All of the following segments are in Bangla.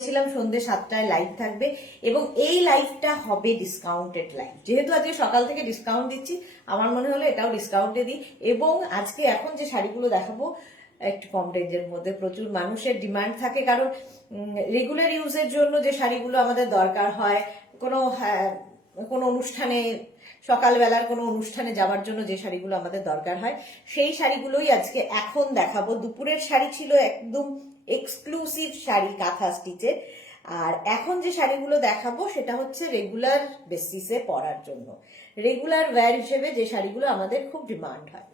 ছিলাম সন্ধ্যে 7টায় লাইভ থাকবে এবং এই লাইভটা হবে ডিসকাউন্টেড লাইভ। যেহেতু আজকে সকাল থেকে ডিসকাউন্ট দিচ্ছি, আমার মনে হলো এটাও ডিসকাউন্টে দিই। এবং আজকে এখন যে শাড়িগুলো দেখাবো একটু কম রেঞ্জের মধ্যে, প্রচুর মানুষের ডিমান্ড থাকে, কারণ রেগুলার ইউজের জন্য যে শাড়িগুলো আমাদের দরকার হয়, কোনো অনুষ্ঠানে, সকালবেলার কোনো অনুষ্ঠানে যাওয়ার জন্য যে শাড়িগুলো আমাদের দরকার হয়, সেই শাড়িগুলোই আজকে এখন দেখাবো। দুপুরের শাড়ি ছিল একদম এক্সক্লুসিভ শাড়ি কাঁথা স্টিচের, আর এখন যে শাড়িগুলো দেখাবো সেটা হচ্ছে রেগুলার বেসিসে পরার জন্য, রেগুলার ওয়্যার হিসেবে যে শাড়িগুলো আমাদের খুব ডিমান্ड হয়।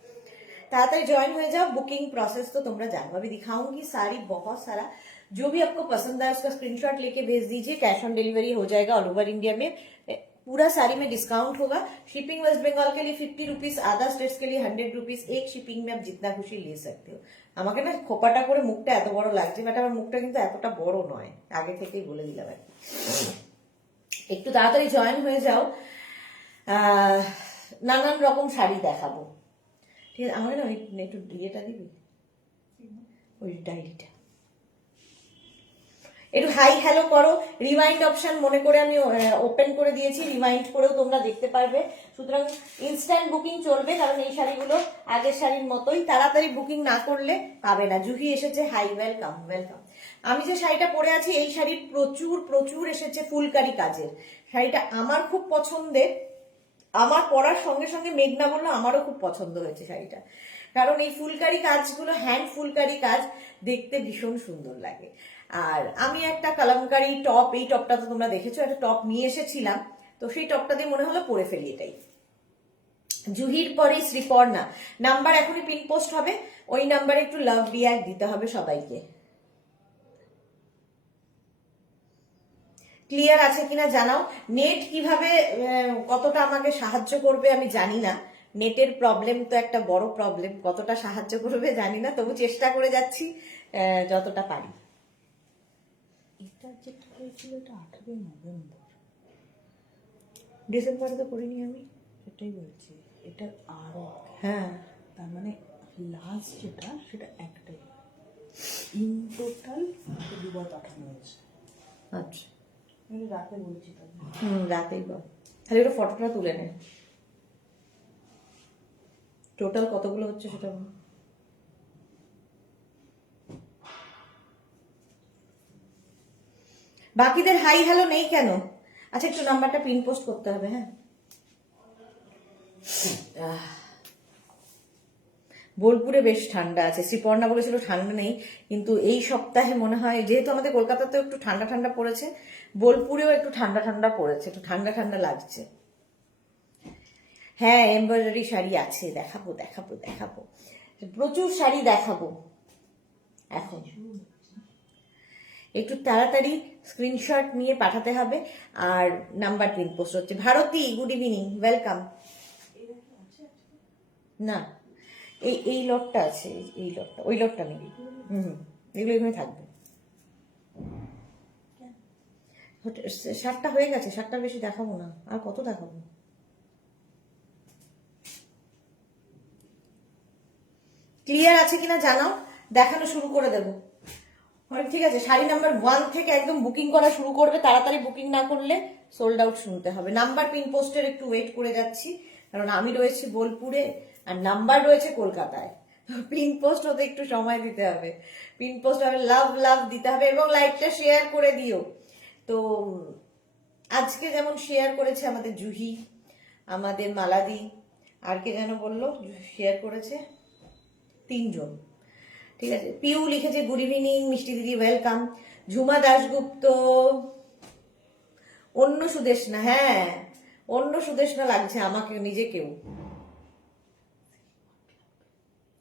ताड़ाताड़ी ज्वाइन हो जाओ। बुकिंग प्रोसेस तो तुम जानो, अभी दिखाऊंगी साड़ी बहुत सारा। जो भी आपको पसंद आए उसका स्क्रीनशॉट लेके भेज दीजिए, कैश ऑन डिलीवरी हो जाएगा ऑल ओवर इंडिया में। पूरा साड़ी में डिस्काउंट होगा। शिपिंग वेस्ट बंगाल के लिए 50 रुपीज, अदर स्टेट्स के लिए 100 रुपीज। एक शिपिंग में आप जितना खुशी ले सकते हो। আমাকে না খোপাটা করে মুখটা এত বড় লাগছে, বাট আমার মুখটা কিন্তু এতটা বড় নয়, আগে থেকেই বলে দিলাম। একটু তাড়াতাড়ি জয়েন হয়ে যাও। নানান রকম শাড়ি দেখাবো, ঠিক আছে? আমাকে না একটু ইয়েটা দিবি, ওই ডায়েরিটা একটু হাই হ্যালো করো। রিমাইন্ড অপশন মনে করে আমি ওপেন করে দিয়েছি, রিমাইন্ড করেও তোমরা দেখতে পারবে। সুতরাং ইনস্ট্যান্ট বুকিং চলবে, কারণ এই শাড়িগুলো আগের শাড়ির মতোই, তাড়াতাড়ি বুকিং না করলে পাবে না। জুহি এসেছে, হাই, ওয়েলকাম ওয়েলকাম। আমি যে শাড়িটা পরে আছি এই শাড়ির প্রচুর প্রচুর এসেছে ফুলকারি কাজের। শাড়িটা আমার খুব পছন্দের, আমার পরার সঙ্গে সঙ্গে মেঘনা বললো আমারও খুব পছন্দ হয়েছে শাড়িটা, কারণ এই ফুলকারি কাজগুলো, হ্যান্ড ফুলকারি কাজ দেখতে ভীষণ সুন্দর লাগে। আর আমি একটা কালামকারি টপ, এই টপটা তো তোমরা দেখেছো, একটা টপ নিয়ে এসেছিলাম, তো সেই টপটা দিয়ে মনে হলো পরে ফেলি এটাই। জুহির পরে শ্রীপর্ণা, নাম্বার এখনই পিন পোস্ট হবে, ওই নাম্বারে একটু লাভ রিয়াক্ট দিতে হবে সবাইকে। ক্লিয়ার আছে কিনা জানাও। নেট কিভাবে কতটা আমাকে সাহায্য করবে আমি জানি না, নেটের প্রবলেম তো একটা বড় প্রবলেম, কতটা সাহায্য করবে জানি না, তবু চেষ্টা করে যাচ্ছি যতটা পারি। এটা যেটা হয়েছিল এটা 18 নভেম্বর, ডিসেম্বরে তো করিনি আমি, সেটাই বলছি, এটা আরো হ্যাঁ, তার মানে লাস্ট যেটা সেটা একটাই, ইন টোটাল 2বার পাঠানো হয়েছে। আচ্ছা, আমি রাতে বলছি তাহলে। রাতেই বল, তাহলে ওটা ফটোটা তুলে নে, টোটাল কতগুলো হচ্ছে সেটা বল। বাকিদের হাই হ্যালো নেই কেন? আচ্ছা, একটু নাম্বারটা পিন পোস্ট করতে হবে। হ্যাঁ, বোলপুরে বেশ ঠান্ডা আছে। শ্রীপর্ণা বলেছিল ঠান্ডা নেই, কিন্তু এই সপ্তাহে মনে হয়, যেহেতু আমাদের কলকাতাতেও একটু ঠান্ডা ঠান্ডা পড়েছে, বোলপুরেও একটু ঠান্ডা ঠান্ডা পড়েছে, একটু ঠান্ডা ঠান্ডা লাগছে। হ্যাঁ, এমব্রয়ডারি শাড়ি আছে, দেখাবো দেখাবো দেখাবো, প্রচুর শাড়ি দেখাবো। এখন একটু তাড়াতাড়ি স্ক্রিনশট নিয়ে পাঠাতে হবে, আর নাম্বার পিন পোস্ট হচ্ছে। Bharati, good evening, welcome. না, এই লটটা আছে, এই লটটা, ওই লটটা নেই। এগুলো এখানে থাকবে। শার্টটা হয়ে গেছে, শার্টটা বেশি দেখাবো না, আর কত দেখাবো। ক্লিয়ার আছে কিনা জানাও, দেখানো শুরু করে দেবো। ঠিক আছে, শাড়ি নাম্বার 1 থেকে একদম বুকিং করা শুরু করবে, তাড়াতাড়ি বুকিং না করলে সোল্ড আউট শুনতে হবে। নাম্বার পিন পোস্টের একটু ওয়েট করে যাচ্ছি, কারণ আমি রয়েছি বোলপুরে আর নাম্বার রয়েছে কলকাতায়, পিন পোস্ট হতে একটু সময় দিতে হবে। পিন পোস্ট হবে, লাভ লাভ দিতে হবে, এবং লাইকটা শেয়ার করে দিও। তো আজকে যেমন শেয়ার করেছে আমাদের জুহি, আমাদের মালাদি, আর কে যেন বললো শেয়ার করেছে, 3 জন। ঠিক আছে, পিউ লিখেছে গুড ইভিনিং মিষ্টি দিদি, ওয়েলকাম। ঝুমা দাশগুপ্ত, অন্য সুদেশনা, হ্যাঁ অন্য সুদেশনা লাগছে আমাকে নিজেকেও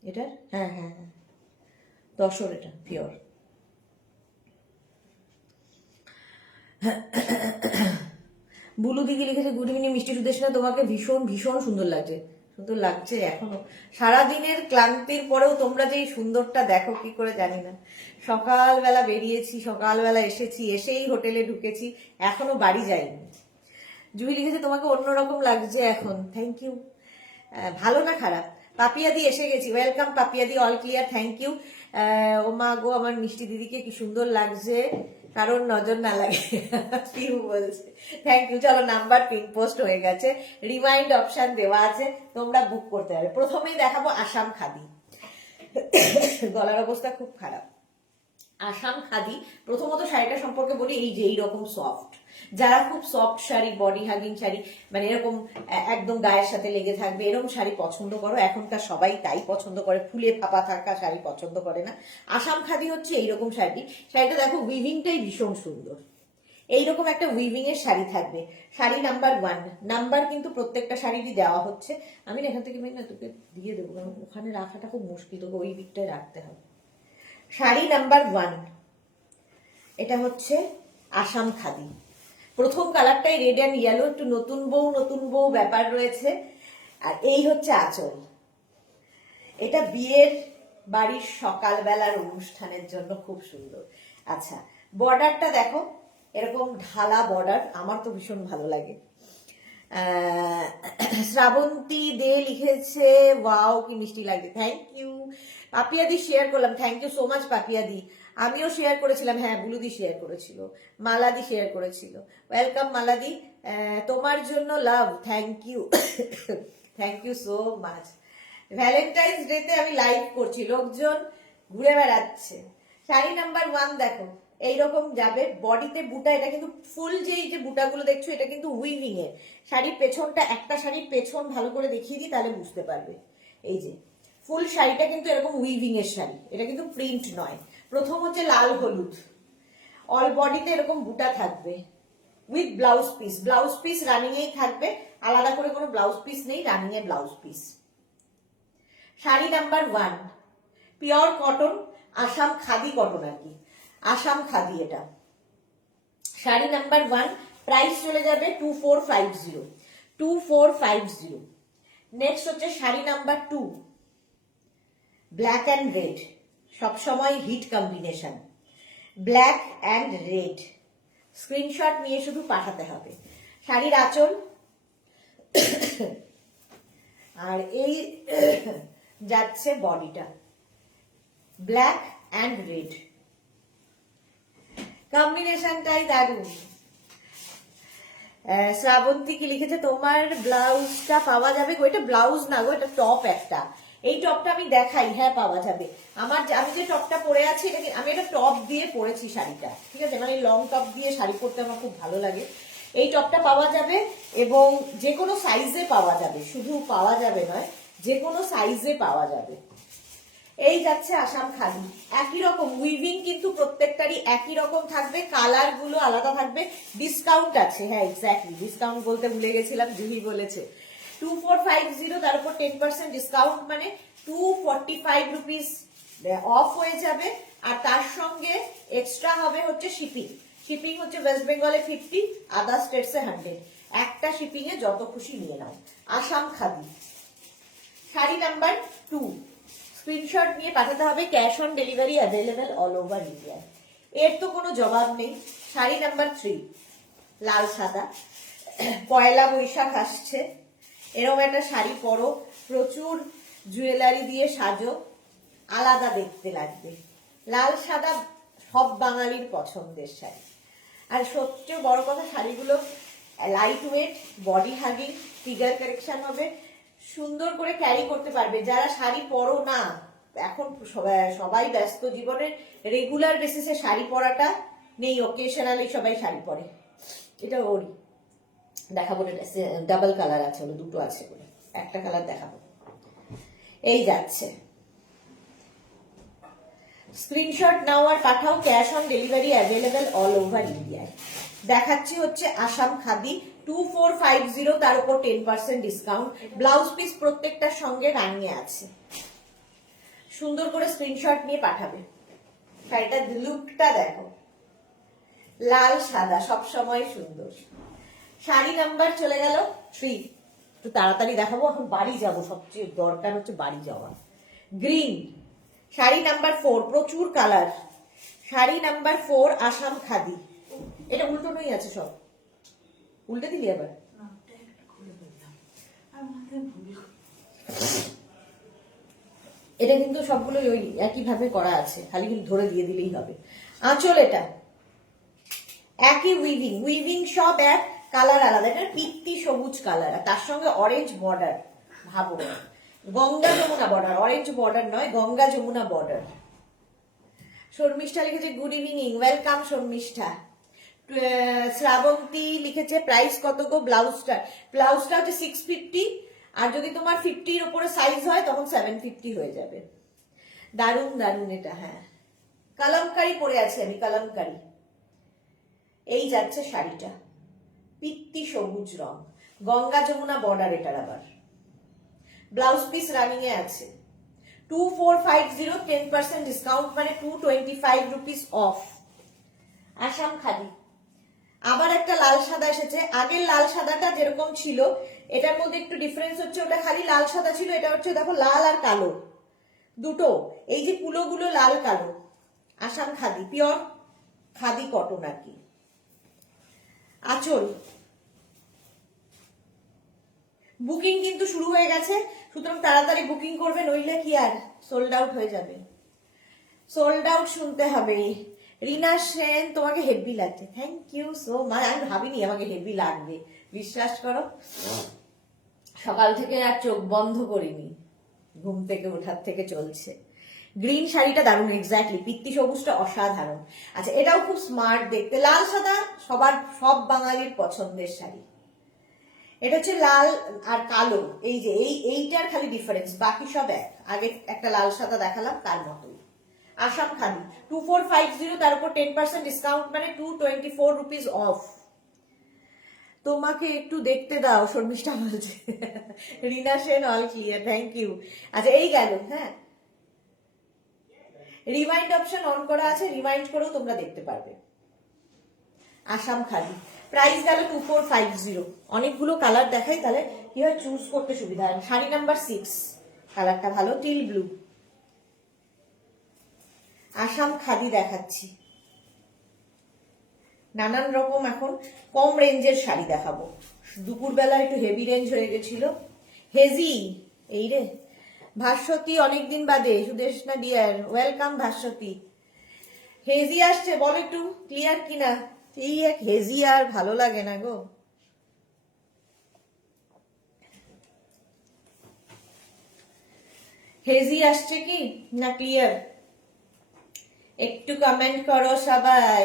এটা। হ্যাঁ হ্যাঁ হ্যাঁ, দশর, এটা পিওর। বুলু দিদি লিখেছে গুড ইভিনিং মিষ্টি সুদেশনা, তোমাকে ভীষণ ভীষণ সুন্দর লাগছে। সুন্দর লাগছে এখনো, সারাদিনের ক্লান্তির পরেও তোমরা যে সুন্দরটা দেখো কি করে জানি না। সকালবেলা বেরিয়েছি, সকালবেলা এসেছি, এসেই হোটেলে ঢুকেছি, এখনো বাড়ি যাইনি। জুহি লিখেছে তোমাকে অন্যরকম লাগছে এখন, থ্যাংক ইউ। ভালো না খারাপ? পাপিয়াদি এসে গেছি, ওয়েলকাম পাপিয়াদি, অল ক্লিয়ার, থ্যাংক ইউ। ও মা গো, আমার মিষ্টি দিদিকে কি সুন্দর লাগছে, কারণ নজর না লাগে। পিউ বলছে থ্যাংক ইউ। চলো নাম্বার পিন পোস্ট হয়ে গেছে, রিমাইন্ড অপশন দেওয়া আছে, তোমরা বুক করতে পারবে। প্রথমেই দেখাবো আসাম খাদি। গলার অবস্থা খুব খারাপ। আসাম খাদি, প্রথমত শাড়িটা সম্পর্কে বলি, এই যে এইরকম সফট, যারা খুব soft sari, body hugging sari, মানে এরকম একদম গায়ের সাথে লেগে থাকবে এরকম শাড়ি পছন্দ করো, এখনকার সবাই তাই পছন্দ করে, ফুলে ফাঁপা থাকা শাড়ি পছন্দ করে না। আসাম খাদি হচ্ছে এইরকম শাড়ি। শাড়িটা দেখো উইভিংটাই ভীষণ সুন্দর, এইরকম একটা উইভিং এর শাড়ি থাকবে। শাড়ি নাম্বার 1, নাম্বার কিন্তু প্রত্যেকটা শাড়িরই দেওয়া হচ্ছে। আমি না এখান থেকে না তোকে দিয়ে দেবো, কারণ ওখানে রাখাটা খুব মুশকিল, তোকে ওই দিকটায় রাখতে হবে। শাড়ি নাম্বার 1, এটা হচ্ছে আসাম খাদি। প্রথম কালারটাই রেড অ্যান্ড ইয়েলো, একটু নতুন বউ ব্যাপার রয়েছে। আর এই হচ্ছে আঁচল। এটা বিয়ের বাড়ির সকালবেলার অনুষ্ঠানের জন্য খুব সুন্দর। আচ্ছা, বর্ডারটা দেখো, এরকম ঢালা বর্ডার, আমার তো ভীষণ ভালো লাগে। শ্রাবন্তী দে লিখেছে ওয়াও কি মিষ্টি লাগে, থ্যাংক ইউ। পাপিয়াদি শেয়ার করলাম, থ্যাংক ইউ সো মাচ পাপিয়াদি। আমিও শেয়ার করেছিলাম, হ্যাঁ বুলুদি শেয়ার করেছিল, মালাদি শেয়ার করেছিল। ওয়েলকাম মালাদি, তোমার জন্য love, thank you. Thank you so much. Valentine's ডেতে আমি লাইভ করছি, লোকজন ঘুরে বেড়াচ্ছে। শাড়ি নাম্বার 1 দেখো, এইরকম যাবে, বডিতে বুটা, এটা কিন্তু ফুল যেই যে বুটাগুলো দেখছো এটা কিন্তু উইভিং এর। শাড়ির পেছনটা, একটা শাড়ির পেছন ভালো করে দেখিয়ে দিই তাহলে বুঝতে পারবে। এই যে ফুল শাড়িটা কিন্তু এরকম উইভিং এর শাড়ি, এটা কিন্তু প্রিন্ট নয়। প্রথম হচ্ছে লাল হলুদ, অল বডিতে এরকম বুটা থাকবে with blouse piece. Blouse piece running এই থাকবে, আলাদা করে কোনো ব্লাউজ পিস নেই, রানিং এ blouse piece. Sari number 1 pure cotton, Assam khadi cotton আর কি, আসাম খাদি এটা। শাড়ি নাম্বার 1, প্রাইস চলে যাবে 2450, 2450। নেক্সট হচ্ছে sari number 2, black and red, সবসময় hit combination, black and red. Screenshot নিয়ে শুধু পাঠাতে হবে। শাড়ির আঁচল, আর এই যাচ্ছে বডিটা, ব্ল্যাক অ্যান্ড রেড, কম্বিনেশনটাই দারুণ। শ্রাবন্তী কি লিখেছে, তোমার ব্লাউজটা পাওয়া যাবে গো? এটা ব্লাউজ না গো, এটা টপ একটা। এই টপটা আমি দেখাই, হ্যাঁ পাওয়া যাবে। আমি যে টপটা পরে আছি, এটা আমি এটা টপ দিয়ে পরেছি শাড়িটা, ঠিক আছে, মানে লং টপ দিয়ে শাড়ি পরতে আমার খুব ভালো লাগে। এই টপটা পাওয়া যাবে এবং যে কোনো সাইজে পাওয়া যাবে, শুধু পাওয়া যাবে নয়, যে কোনো সাইজে পাওয়া যাবে। এই যাচ্ছে আসাম খাদি, একই রকম উইভিং কিন্তু প্রত্যেকটারই একই রকম থাকবে, কালার গুলো আলাদা থাকবে। ডিসকাউন্ট আছে, হ্যাঁ এক্স্যাক্টলি, ডিসকাউন্ট বলতে ভুলে গেছিলাম, জুহি বলেছে 2450, তার উপর 10% ডিসকাউন্ট, মানে 245 রুপিস অফ হয়ে যাবে। আর তার সঙ্গে এক্সট্রা হবে হচ্ছে শিপিং। শিপিং হচ্ছে ওয়েস্ট বেঙ্গলে 50, আদার স্টেটসে 100। একটা শিপিং এ যত খুশি নিয়ে নাও। আসাম খাদি শাড়ি নাম্বার 2, স্ক্রিনশট নিয়ে পাঠাতে হবে, cash on delivery available all over India. এর তো কোনো জবাব নেই। শাড়ি নাম্বার 3, লাল সাদা, পয়লা বৈশাখ আসছে, এরকম একটা শাড়ি পরো, প্রচুর জুয়েলারি দিয়ে সাজো, আলাদা দেখতে লাগবে। লাল সাদা সব বাঙালির পছন্দের শাড়ি। আর সবচেয়ে বড় কথা, শাড়িগুলো light weight, body hugging, figure correction হবে, সুন্দর করে ক্যারি করতে পারবে। যারা শাড়ি পরো না, এখন সবাই ব্যস্ত জীবনের, রেগুলার বেসিসে শাড়ি পরাটা নেই, ওকেশনালি সবাই শাড়ি পরে। এটা ওরই দেখাবো, ডাবল কালার আছে, ওগুলো দুটো আছে বলে একটা কালার দেখাবো। এই যাচ্ছে, স্ক্রিনশট নাও আর পাঠাও, cash on delivery available all over ইন্ডিয়ায়। দেখাচ্ছি হচ্ছে আসাম খাদি 2450, তার উপর 10% ডিসকাউন্ট। ব্লাউজ পিস প্রত্যেকটার সঙ্গে রানিয়ে আছে। সুন্দর করে স্ক্রিনশট নিয়ে পাঠাবে। শাড়িটার লুকটা দেখো, লাল সাদা সবসময় সুন্দর। শাড়ি নাম্বার চলে গেল 3, একটু তাড়াতাড়ি দেখাবো, এখন বাড়ি যাব, সবচেয়ে দরকার হচ্ছে বাড়ি যাওয়া। গ্রিন, শাড়ি নাম্বার 4, প্রচুর কালার। শাড়ি নাম্বার 4, আসাম খাদি। এটা উল্টোনোই আছে, সব উল্টে দিলি আবার। এটা কিন্তু সবগুলো ওই একই ভাবে করা আছে, খালি কিন্তু ধরে দিয়ে দিলেই হবে। আঁচল, এটা একই উইভিং, উইভিং সব এক, কালার আলাদা। এটা পিত্তি সবুজ কালার, তার সঙ্গে অরেঞ্জ বর্ডার। ভাবো, Ganga Jamuna border, orange border নয়, গঙ্গা যমুনা বর্ডার। শর্মিষ্ঠা লিখেছে good evening, welcome Sharmishtha. Shrabanti লিখেছে প্রাইস কত গো ব্লাউজটা? ব্লাউজটা হচ্ছে 650, আর যদি তোমার 50-র উপরে সাইজ হয় তখন 750 হয়ে যাবে। দারুণ দারুণ এটা। হ্যাঁ, কালামকারি পরে আছে আমি, কালামকারি। এই যাচ্ছে শাড়িটা, পিত্তি সবুজ রং, গঙ্গা যমুনা বর্ডার। এটার আবার ব্লাউজ পিস রানিং এ আছে। 2450, 10% ডিসকাউন্ট, মানে 225 রুপিস অফ। আসাম খাদি। আবার একটা লাল সাদা এসেছে। আগের লাল সাদাটা যেরকম ছিল, এটার মধ্যে একটু ডিফারেন্স হচ্ছে, ওটা খালি লাল সাদা ছিল, এটা হচ্ছে দেখো লাল আর কালো দুটো। এই যে কুলোগুলো লাল কালো। আসাম খাদি, পিওর খাদি কটন আর কি। আঁচল। বুকিং কিন্তু শুরু হয়ে গেছে, সুতরাং তাড়াতাড়ি বুকিং করবে, নইলে কি আর সোল্ড আউট হয়ে যাবে। সোল্ড আউট শুনতে হবে। রিনা সেন, তোমাকে হেভি লাগছে, থ্যাংক ইউ সো মাচ। আমি ভাবিনি আমাকে হেভি লাগবে, বিশ্বাস করো। সকাল থেকে আর চোখ বন্ধ করিনি, ঘুম থেকে ওঠার থেকে চলছে। গ্রিন শাড়িটা দারুণ, এক্স্যাক্টলি, পিত্তি সবুজটা অসাধারণ। আচ্ছা, এটাও খুব স্মার্ট দেখতে। লাল সাদা সব বাঙালির পছন্দের শাড়ি। এটা হচ্ছে লাল আর কালো। এই যে এইটার খালি ডিফারেন্স, বাকি সব এক। আগে একটা লাল সাদা দেখালাম, তার মতোই। আসাম খাদি 2450, তার উপর 10% ডিসকাউন্ট, মানে 224 রুপিস অফ। তোমাকে একটু দেখতে দাও, শর্মিষ্ঠা বলছে। Rina Sen, all clear, thank you. আচ্ছা, এই গেল। হ্যাঁ, রিমাইন্ড অপশন অন করা আছে, রিমাইন্ড করেও তোমরা দেখতে পারবে। আসাম খাদি প্রাইস গেল 2450। অনেকগুলো কালার দেখাই, তাহলে কি হয় চুজ করতে সুবিধা হয়। শাড়ি নাম্বার 6, কালারটা ভালো, টিল ব্লু। আসাম খাদি দেখাচ্ছি। নানান রকম এখন কম রেঞ্জের শাড়ি দেখাবো। দুপুরবেলা একটু হেভি রেঞ্জ হয়ে গেছিল। হেজি, এই রে ভাস্বতী, অনেকদিন বাদে। Sudeshna dear, welcome Bhaswati. হেজি আসছে, বল একটু ক্লিয়ার কিনা। এই এক হেজি আর ভালো লাগে না গো। হেজি আসছে কি না ক্লিয়ার, একটু কমেন্ট করো সবাই।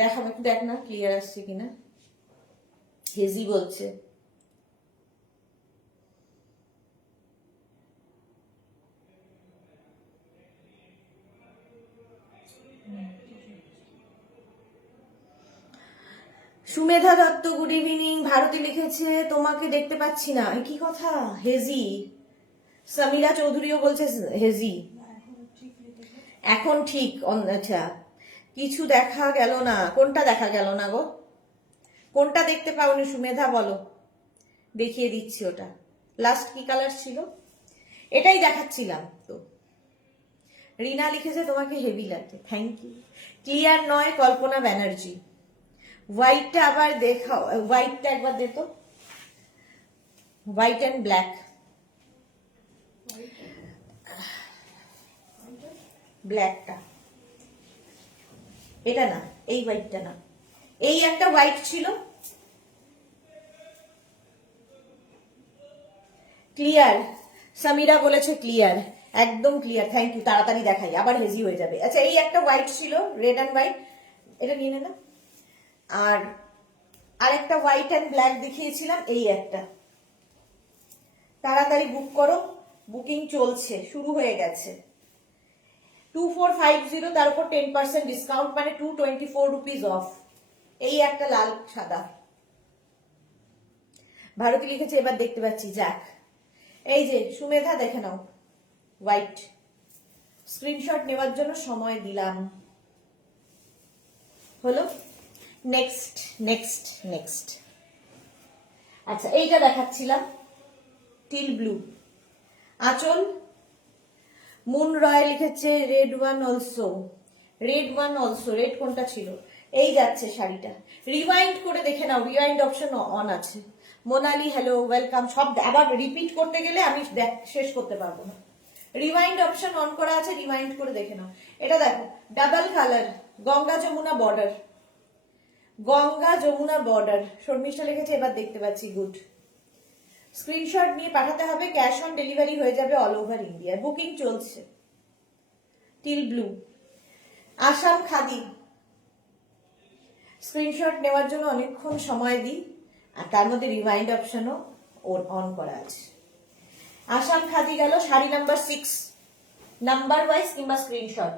দেখাবো, একটু দেখ না ক্লিয়ার আসছে কিনা। হেজি বলছে। Sumedha Dutta, good evening. ভারতী লিখেছে তোমাকে দেখতে পাচ্ছি না, কি কথা? হেজি। সামিরা চৌধুরীও বলছে হেজি। এখন ঠিক। আচ্ছা, কিছু দেখা গেল না। কোনটা দেখা গেল না গো? কোনটা দেখতে পাওনি সুমেধা, বলো, দেখিয়ে দিচ্ছি। ওটা লাস্ট কি কালার ছিল? এটাই দেখাচ্ছিলাম তো। রিনা লিখেছে তোমাকে হেভি লাগছে, থ্যাংক ইউ। ক্লিয়ার নয়, কল্পনা ব্যানার্জি। হোয়াইটটা আবার দেখাও, হোয়াইটটা একবার দে তো। White and black. ব্ল্যাকটা, এটা না, এই হোয়াইটটা না, এই একটা হোয়াইট ছিল। ক্লিয়ার, সামিরা বলেছে ক্লিয়ার, একদম ক্লিয়ার, থ্যাংক ইউ। তাড়াতাড়ি দেখাই, আবার হেজি হয়ে যাবে। আচ্ছা, এই একটা হোয়াইট ছিল, রেড অ্যান্ড হোয়াইট, এটা নিয়ে নে না। আর আরেকটা হোয়াইট অ্যান্ড ব্ল্যাক দেখিয়েছিলাম, এই একটা। তাড়াতাড়ি বুক করো, বুকিং চলছে, শুরু হয়ে গেছে। 2450, তার উপর 10% ডিসকাউন্ট, মানে 224 রুপিস অফ। এই একটা লাল সাদা। ভারতী লিখেছে এবার দেখতে পাচ্ছি, যাক। এই যে সুমেধা, দেখে নাও, হোয়াইট। স্ক্রিনশট নেওয়ার জন্য সময় দিলাম। হলো। Next next next. আচ্ছা, এইটা দেখাচ্ছিলাম, টিল ব্লু। আঁচল। মুন রয় লিখেছে red one also, red one also. Red কোনটা ছিল? এই যাচ্ছে শাড়িটা। রিওয়াইন্ড করে দেখে নাও, রিওয়াইন্ড অপশন অন আছে। Monali, hello, welcome. সব আবার রিপিট করতে গেলে আমি শেষ করতে পারবো না। রিওয়াইন্ড অপশন অন করা আছে, রিওয়াইন্ড করে দেখে নাও। এটা দেখো, double colour, Ganga Jamuna border. Ganga Jamuna border, Sharmishtha লিখেছে, এবার দেখতে পাচ্ছি, গুড। স্ক্রিনশট নিয়ে পাঠাতে হবে, ক্যাশ অন ডেলিভারি হয়ে যাবে অল ওভার ইন্ডিয়া, বুকিং চলছে। Teal blue, Assam khadi, screenshot নেওয়ার জন্য অনেকক্ষণ সময় দিই, আর তার মধ্যে রিমাইন্ড অপশনও অন করা আছে। আসাম খাদি গেল। শাড়ি নাম্বার 6 নাম্বার ওয়াইজ কিংবা স্ক্রিনশট।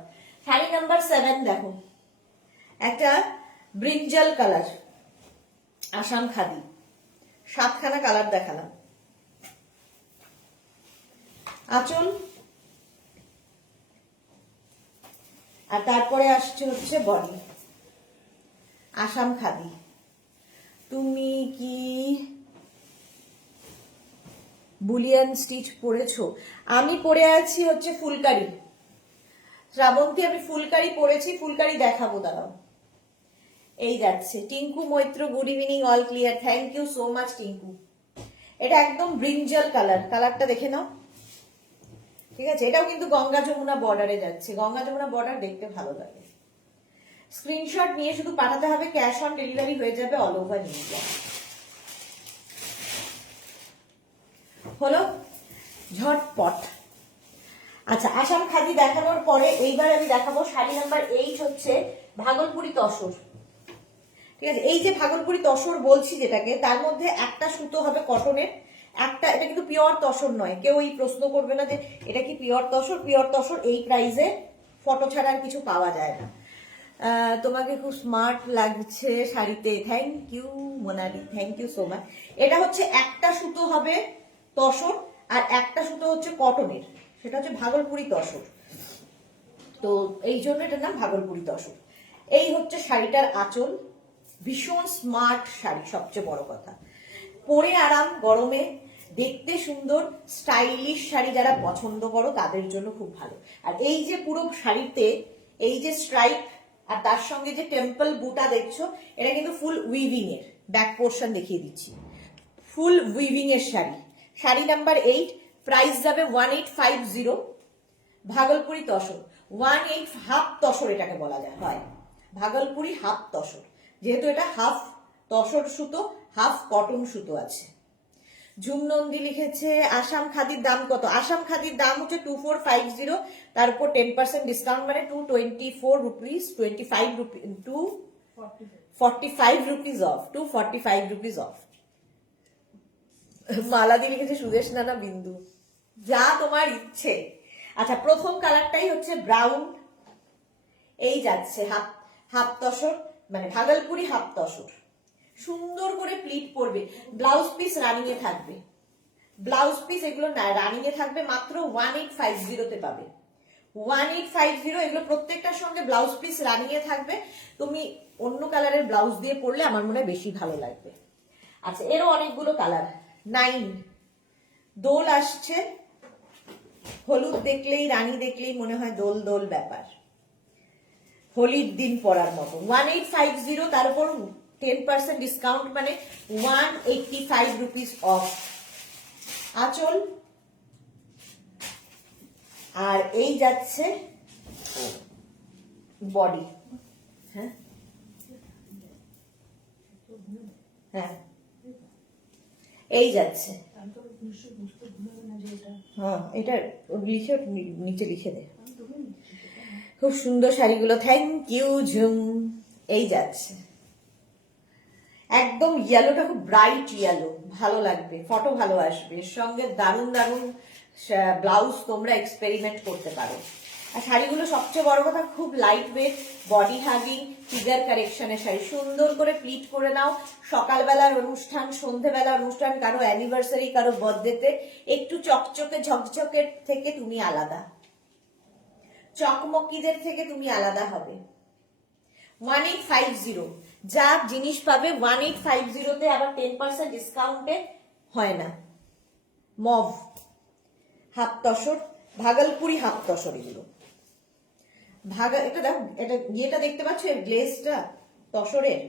শাড়ি নাম্বার 7 দেখো, একটা ব্রিঞ্জাল কালার, আসাম খাদি, 7খানা কালার দেখালাম। আঁচল, আর তারপরে আসছে হচ্ছে বডি, আসাম খাদি। তুমি কি বুলিয়ান স্টিচ পরেছো? আমি পরে আছি হচ্ছে ফুলকারি, শ্রাবন্তী, আমি ফুলকারি পরেছি, ফুলকারি দেখাবো, দাঁড়াও। এই যাচ্ছে Tinku Maitra, good evening, all clear, thank you so much Tinku. এটা একদম ব্রিঞ্জাল কালার, কালারটা দেখে নাও, ঠিক আছে? এটাও কিন্তু গঙ্গা যমুনা বর্ডারে যাচ্ছে, গঙ্গা যমুনা বর্ডার দেখতে ভালো লাগে। স্ক্রিনশট নিয়ে শুধু পাঠাতে হবে, ক্যাশ অন ডেলিভারি হয়ে যাবে অল ওভার ইন্ডিয়া। হলো ঝটপট। আচ্ছা, আসাম খাদি দেখানোর পরে এইবার আমি দেখাবো শাড়ি নাম্বার 8 হচ্ছে ভাগলপুরি তসর, ঠিক আছে? এই যে ভাগলপুরি তসর বলছি যেটাকে, তার মধ্যে একটা সুতো হবে কটনের, একটা, এটা কিন্তু পিওর তসর নয়, কেউ এই প্রশ্ন করবে না যে এটা কি পিওর তসর। পিওর তসর এই প্রাইসে ফটো ছাড়া আর কিছু পাওয়া যায় না। তোমাকে খুব স্মার্ট লাগছে শাড়িতে, thank you Monali, thank you so much. এটা হচ্ছে একটা সুতো হবে তসর আর একটা সুতো হচ্ছে কটনের, সেটা হচ্ছে ভাগলপুরি তসর, তো এই জন্য এটার নাম ভাগলপুরি তসর। এই হচ্ছে শাড়িটার আঁচল, ভীষণ স্মার্ট শাড়ি, সবচেয়ে বড় কথা, পরে আরাম, গরমে দেখতে সুন্দর, স্টাইলিশ শাড়ি যারা পছন্দ করো তাদের জন্য খুব ভালো। আর এই যে পুরো শাড়িতে এই যে স্ট্রাইপ আর তার সঙ্গে যে টেম্পল বুটা দেখছো, এটা কিন্তু ফুল উইভিং এর, ব্যাক পোর্শন দেখিয়ে দিচ্ছি, ফুল উইভিং এর শাড়ি। শাড়ি নাম্বার 8, প্রাইস যাবে 1850, ভাগলপুরি তসর, 18 হাফ তসর এটাকে বলা যায়, হয় ভাগলপুরি হাফ তসর, যেহেতু এটা হাফ তসর সুতো হাফ কটন সুতো আছে। ঝুমনন্দী লিখেছে আসাম খাদির দাম কত? আসাম খাদির দাম হচ্ছে 2450, তার উপর 10% ডিসকাউন্ট, মানে 224 rupees, 25 rupees, 245 rupees off, 245 rupees off. মালাদি লিখেছে সুদেশ নানা বিন্দু, যা তোমার ইচ্ছে। আচ্ছা, প্রথম কালারটাই হচ্ছে ব্রাউন, এই যাচ্ছে হাফ হাফ তসর, মানে ভাগলপুরি হাফ তসর, সুন্দর করে প্লিট পড়বে, ব্লাউজ পিস রানিং এ থাকবে, ব্লাউজ পিস এগুলো না রানিং এ থাকবে, মাত্র 1850 তে পাবে, 1850। এগুলো প্রত্যেকটার সঙ্গে ব্লাউজ পিস রানিং এ থাকবে, তুমি অন্য কালারের ব্লাউজ দিয়ে পরলে আমার মনে হয় বেশি ভালো লাগবে। আচ্ছা, এরও অনেকগুলো কালার, 9 দোল আসছে, হলুদ দেখলেই, রানী দেখলেই মনে হয় দোল দোল ব্যাপার, হোলির দিন পরার মতো, 1850, তার উপর 10% ডিসকাউন্ট, মানে 185 রুপিস অফ। আঁচল, আর এই যাচ্ছে বডি, হ্যাঁ হ্যাঁ এই যাচ্ছে, হ্যাঁ এটা লিখে নিচে লিখে দে, খুব সুন্দর শাড়িগুলো, থ্যাংক ইউ ঝুম। এই যাচ্ছে একদম ইয়েলোটা খুব ব্রাইট ইয়েলো, ভালো লাগবে, ফটো ভালো আসবে, এর সঙ্গে দারুণ দারুণ ব্লাউজ তোমরা এক্সপেরিমেন্ট করতে পারো। আর শাড়িগুলো সবচেয়ে বড় কথা খুব light weight, body hugging, figure কারেকশনের শাড়ি, সুন্দর করে প্লিট করে নাও, সকালবেলার অনুষ্ঠান, সন্ধেবেলার অনুষ্ঠান, কারো অ্যানিভার্সারি, কারো বার্থডেতে একটু চকচকে ঝকঝকের থেকে তুমি আলাদা, চকমকিদের থেকে তুমি আলাদা হবে। 1850 যা জিনিস পাবে 1850 তে, আবার 10% ডিসকাউন্টে হয় না। Mauve half tussar, Bhagalpuri half tussar, এগুলো এটা দেখো, এটা ইয়েটা দেখতে পাচ্ছ, এর গ্লেজটা তসরের,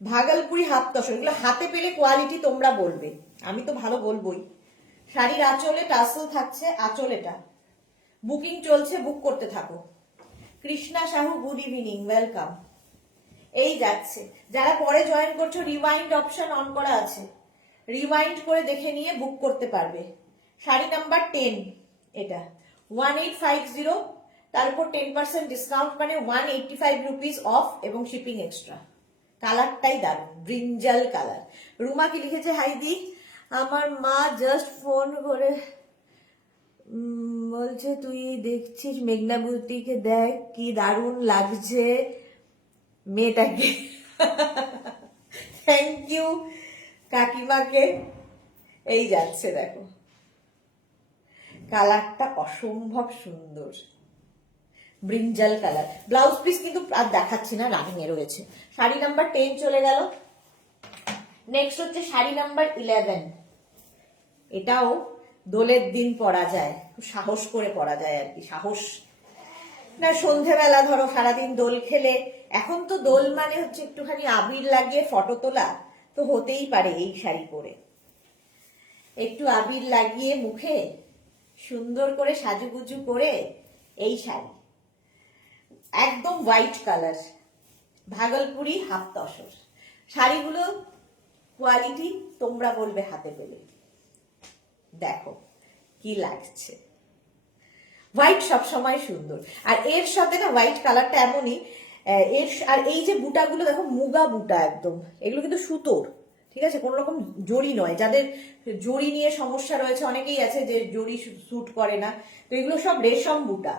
ভাগলপুরি হাফ তসর, এগুলো হাতে পেলে কোয়ালিটি তোমরা বলবে, আমি তো ভালো বলবোই। শাড়ির আঁচলে টাসেল থাকছে, আঁচল এটা, বুকিং চলছে, বুক করতে থাকো। Krishna Sahu, good evening, welcome. এই যাচ্ছে। যারা পরে জয়েন করছো, রিমাইন্ড অপশন অন করা আছে, রিমাইন্ড করে দেখে নিয়ে বুক করতে পারবে। শাড়ি নাম্বার 10, এটা 1850, তার উপর 10% ডিসকাউন্ট, মানে 185 রুপিস অফ এবং শিপিং এক্সট্রা। কালারটাই দারুণ, ব্রিঞ্জাল কালার। রুমা কি লিখেছে, হাইদি আমার মা জাস্ট ফোন করে বলছে তুই দেখছিস মেঘনা বুটিকে, দেখ কি দারুণ লাগছে মেয়েটাকে। থ্যাংক ইউ কাকিমাকে। এই যাচ্ছে দেখো, কালারটা অসম্ভব সুন্দর, ব্রিঞ্জাল কালার। ব্লাউজ পিস কিন্তু আর দেখাচ্ছি না, রানিং এ রয়েছে। শাড়ি নাম্বার 10 চলে গেল। নেক্সট হচ্ছে শাড়ি নাম্বার 11। এটাও দোলের দিন পরা যায়, সাহস করে পরা যায় আর কি, সাহস না। সন্ধেবেলা ধরো সারাদিন দোল খেলে, এখন তো দোল মানে হচ্ছে একটুখানি আবির লাগিয়ে ফটো তোলা, তো হতেই পারে এই শাড়ি পরে একটু আবির লাগিয়ে মুখে সুন্দর করে সাজুগুজু করে এই শাড়ি, একদম white colour, Bhagalpuri half tussar. শাড়িগুলো কোয়ালিটি তোমরা বলবে হাতে পেলে। দেখো কি লাগছে, হোয়াইট সবসময় সুন্দর। আর এর সাথে না হোয়াইট কালারটা এমনই, আর এই যে বুটাগুলো দেখো, মুগা বুটা একদম, এগুলো কিন্তু সুতোর, ঠিক আছে, কোন রকম জড়ি নয়। যাদের জড়ি নিয়ে সমস্যা রয়েছে, অনেকেই আছে যে জড়ি স্যুট করে না, তো এগুলো সব রেশম বুটা।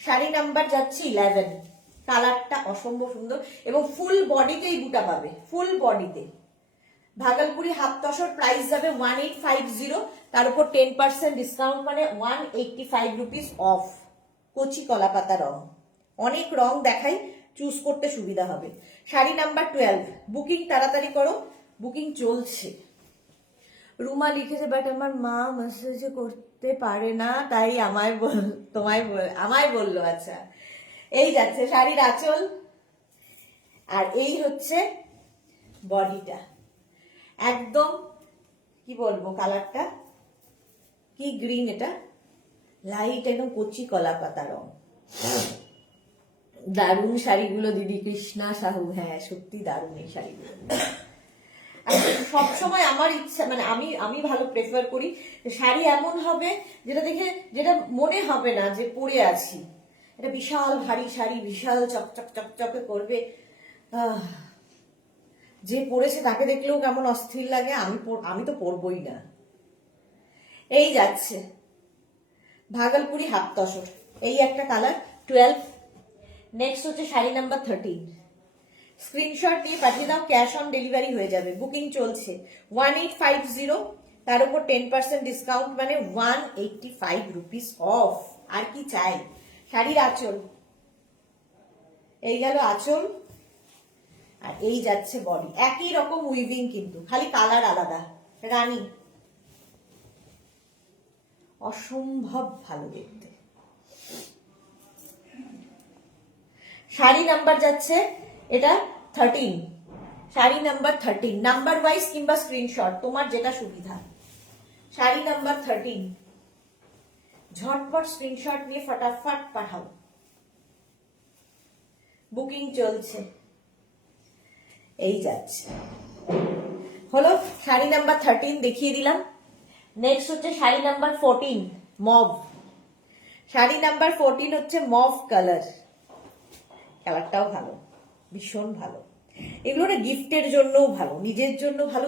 শাড়ি নাম্বার যাচ্ছে 11, কালারটা অসম্ভব সুন্দর এবং ফুল বডিতে এই বুটা পাবে, ফুল বডিতে। ভাগলপুরি হাফ তসর, প্রাইস যাবে 1850, তার উপর 10% ডিসকাউন্ট, মানে 185 রুপিস অফ। কচি কলা পাতা রং, অনেক রং দেখাই, চুজ করতে সুবিধা হবে। শাড়ি নাম্বার 12, বুকিং তাড়াতাড়ি করো, বুকিং চলছে। রুমা লিখেছে বাট আমার মা মেসেজ করতে পারে না, তাই আমায় আমায় বললো। আচ্ছা, এই যাচ্ছে শাড়ির আঁচল, আর এই হচ্ছে বডিটা। একদম কি বলবো, কালারটা কি গ্রিন, এটা লাইট একদম কচি কলা পাতা রং। দারুণ শাড়িগুলো দিদি, কৃষ্ণা সাহু, হ্যাঁ সত্যি দারুণ এই শাড়িগুলো। সবসময় আমার ইচ্ছা, মানে আমি ভালো প্রেফার করি শাড়ি এমন হবে যেটা দেখে, যেটা মনে হবে না যে পরে আছি। এটা বিশাল ভারী শাড়ি, বিশাল চকচক চকচকে করবে, যে পরেছে তাকে দেখলেও কেমন অস্থির লাগে। আমি তো পরবই না। এই যাচ্ছে ভাগলপুরি হাফ তসর, এই একটা কালার 12। নেক্সট হচ্ছে শাড়ি নাম্বার 13। স্ক্রিনশট নিয়ে পাঠিয়ে দাও, ক্যাশ অন ডেলিভারি হয়ে যাবে। বুকিং চলছে 1850, তার উপর 10% ডিসকাউন্ট, মানে 185 রুপিস অফ। আর কি চাই। শাড়ির আঁচল, এই গেল আঁচল, আর এই যাচ্ছে বডি। একই রকম উইভিং কিন্তু, খালি কালার আলাদা। রানী, অসম্ভব ভালো দেখতে। শাড়ি নাম্বার যাচ্ছে এটা 13, শাড়ি নাম্বার 13, নাম্বার ওয়াইজ কিংবা স্ক্রিনশট, তোমার যেটা সুবিধা। শাড়ি নাম্বার 13, ঝটপট স্ক্রিনশট নিয়ে ফটাফট পাঠাও, বুকিং চলছে। এই যাচ্ছে, হলো শাড়ি নাম্বার 13 দেখিয়ে দিলাম। নেক্সট হচ্ছে sari number 14, mauve. Sari number 14 হচ্ছে মভ কালার, কালারটাও ভালো, ভীষণ ভালো। এগুলো না গিফটের জন্যও ভালো, নিজের জন্য ভালো,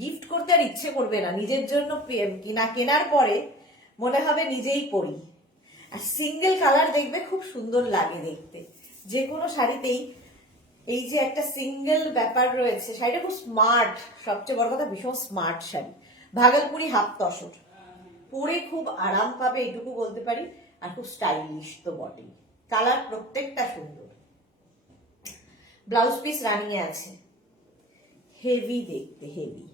গিফট করতে আর ইচ্ছে করবে না, নিজের জন্য কেনার পরে মনে হবে নিজেই পরি। আর সিঙ্গেল কালার দেখবে খুব সুন্দর লাগে দেখতে, যে কোনো শাড়িতেই এই যে একটা সিঙ্গেল ব্যাপার রয়েছে। শাড়িটা খুব স্মার্ট, সবচেয়ে বড় কথা ভীষণ স্মার্ট শাড়ি। ভাগলপুরি হাফ তসর, পরে খুব আরাম পাবে এইটুকু বলতে পারি, আর খুব স্টাইলিশ তো বটে। কালার প্রত্যেকটা সুন্দর, ব্লাউজ পিস রানিং এ আছে, হেভি দেখতে, হেভি।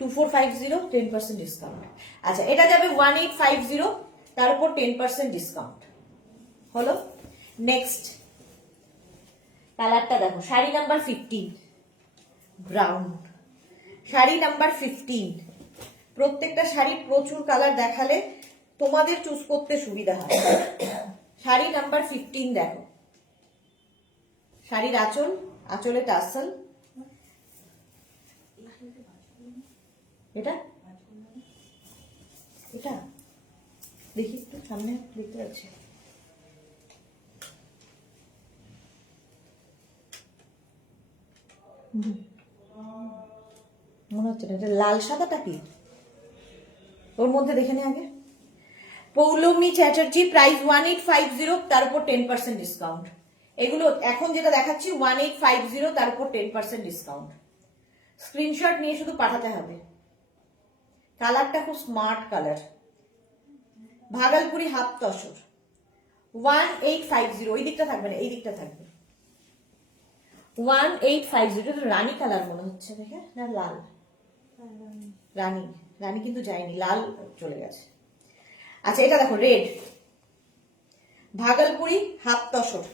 2450, 10% ডিসকাউন্ট। আচ্ছা, এটা যাবে 1850, তার উপর 10% ডিসকাউন্ট হলো। নেক্সট কালারটা দেখো, sari number 15, brown. Sari number 15, প্রত্যেকটা শাড়ি প্রচুর কালার দেখালে তোমাদের চুজ করতে সুবিধা হয়। শাড়ি নাম্বার 15 দেখো, শাড়ির আঁচল, আঁচলে টাসেল, এটা এটা দেখি একটু সামনে দেখতে পাচ্ছি, মনে হচ্ছে না এটা লাল সাদাটা কি, ওর মধ্যে দেখে নে আগে। পৌলমী চ্যাটার্জি, প্রাইস 1850, তার উপর 10% ডিসকাউন্ট। এগুলো এখন যেটা দেখাচ্ছি 1850, তার উপর 10% ডিসকাউন্ট। স্ক্রিনশট নিয়ে শুধু পাঠাতে হবে। কালারটা খুব smart colour. Bhagalpuri half tussar 1850, ওই দিকটা থাকবে না, এই দিকটা থাকবে। 1850, রানী কালার মনে হচ্ছে দেখে, না লাল, রানী, রানী কিন্তু যায়নি, লাল চলে গেছে। আচ্ছা এটা দেখো রেড, ভাগলপুরি হাফ তসর,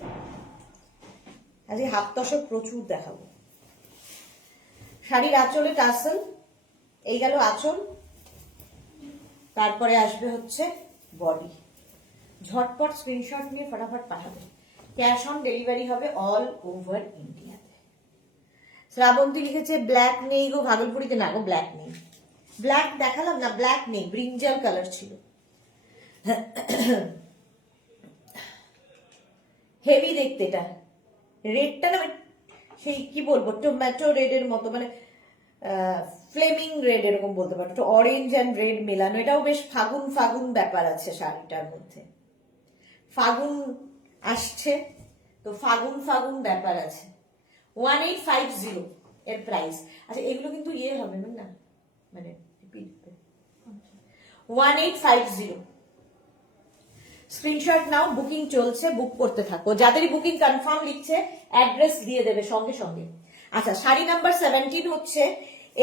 আজকে হাফ তসর প্রচুর দেখাবো। শাড়ির আঁচলে টাসেল, এই গেল আঁচল, তারপরে আসবে হচ্ছে বডি। ঝটপট স্ক্রিনশট নিয়ে ফটাফট পাঠাবে। ক্যাশ অন ডেলিভারি হবে অল ওভার ইন্ডিয়াতে। শ্রাবন্তী লিখেছে ব্ল্যাক নেই গো ভাগলপুরিতে, না গো ব্ল্যাক নেই, ব্ল্যাক দেখালাম না, ব্ল্যাক নেই, ব্রিঞ্জাল কালার ছিল। হেভি দেখতে এটা, রেডটা না সেই কি বলবো, টমেটো রেডের মতো, মানে ফ্লেমিং রেড এরকম বলতে পারো, একটু অরেঞ্জ অ্যান্ড রেড মেলানো। এটাও বেশ ফাগুন ফাগুন ব্যাপার আছে শাড়িটার মধ্যে, ফাগুন আসছে তো ফাগুন ফাগুন ব্যাপার আছে। 1850 এর প্রাইস। আচ্ছা এগুলো কিন্তু ইয়ে হবে না, মানে 1850। স্ক্রিনশট নাও, বুকিং চলছে, বুক করতে থাকো। যাদেরই বুকিং কনফার্ম লিখছে অ্যাড্রেস দিয়ে দেবে সঙ্গে সঙ্গে। আচ্ছা শাড়ি নাম্বার 17 হচ্ছে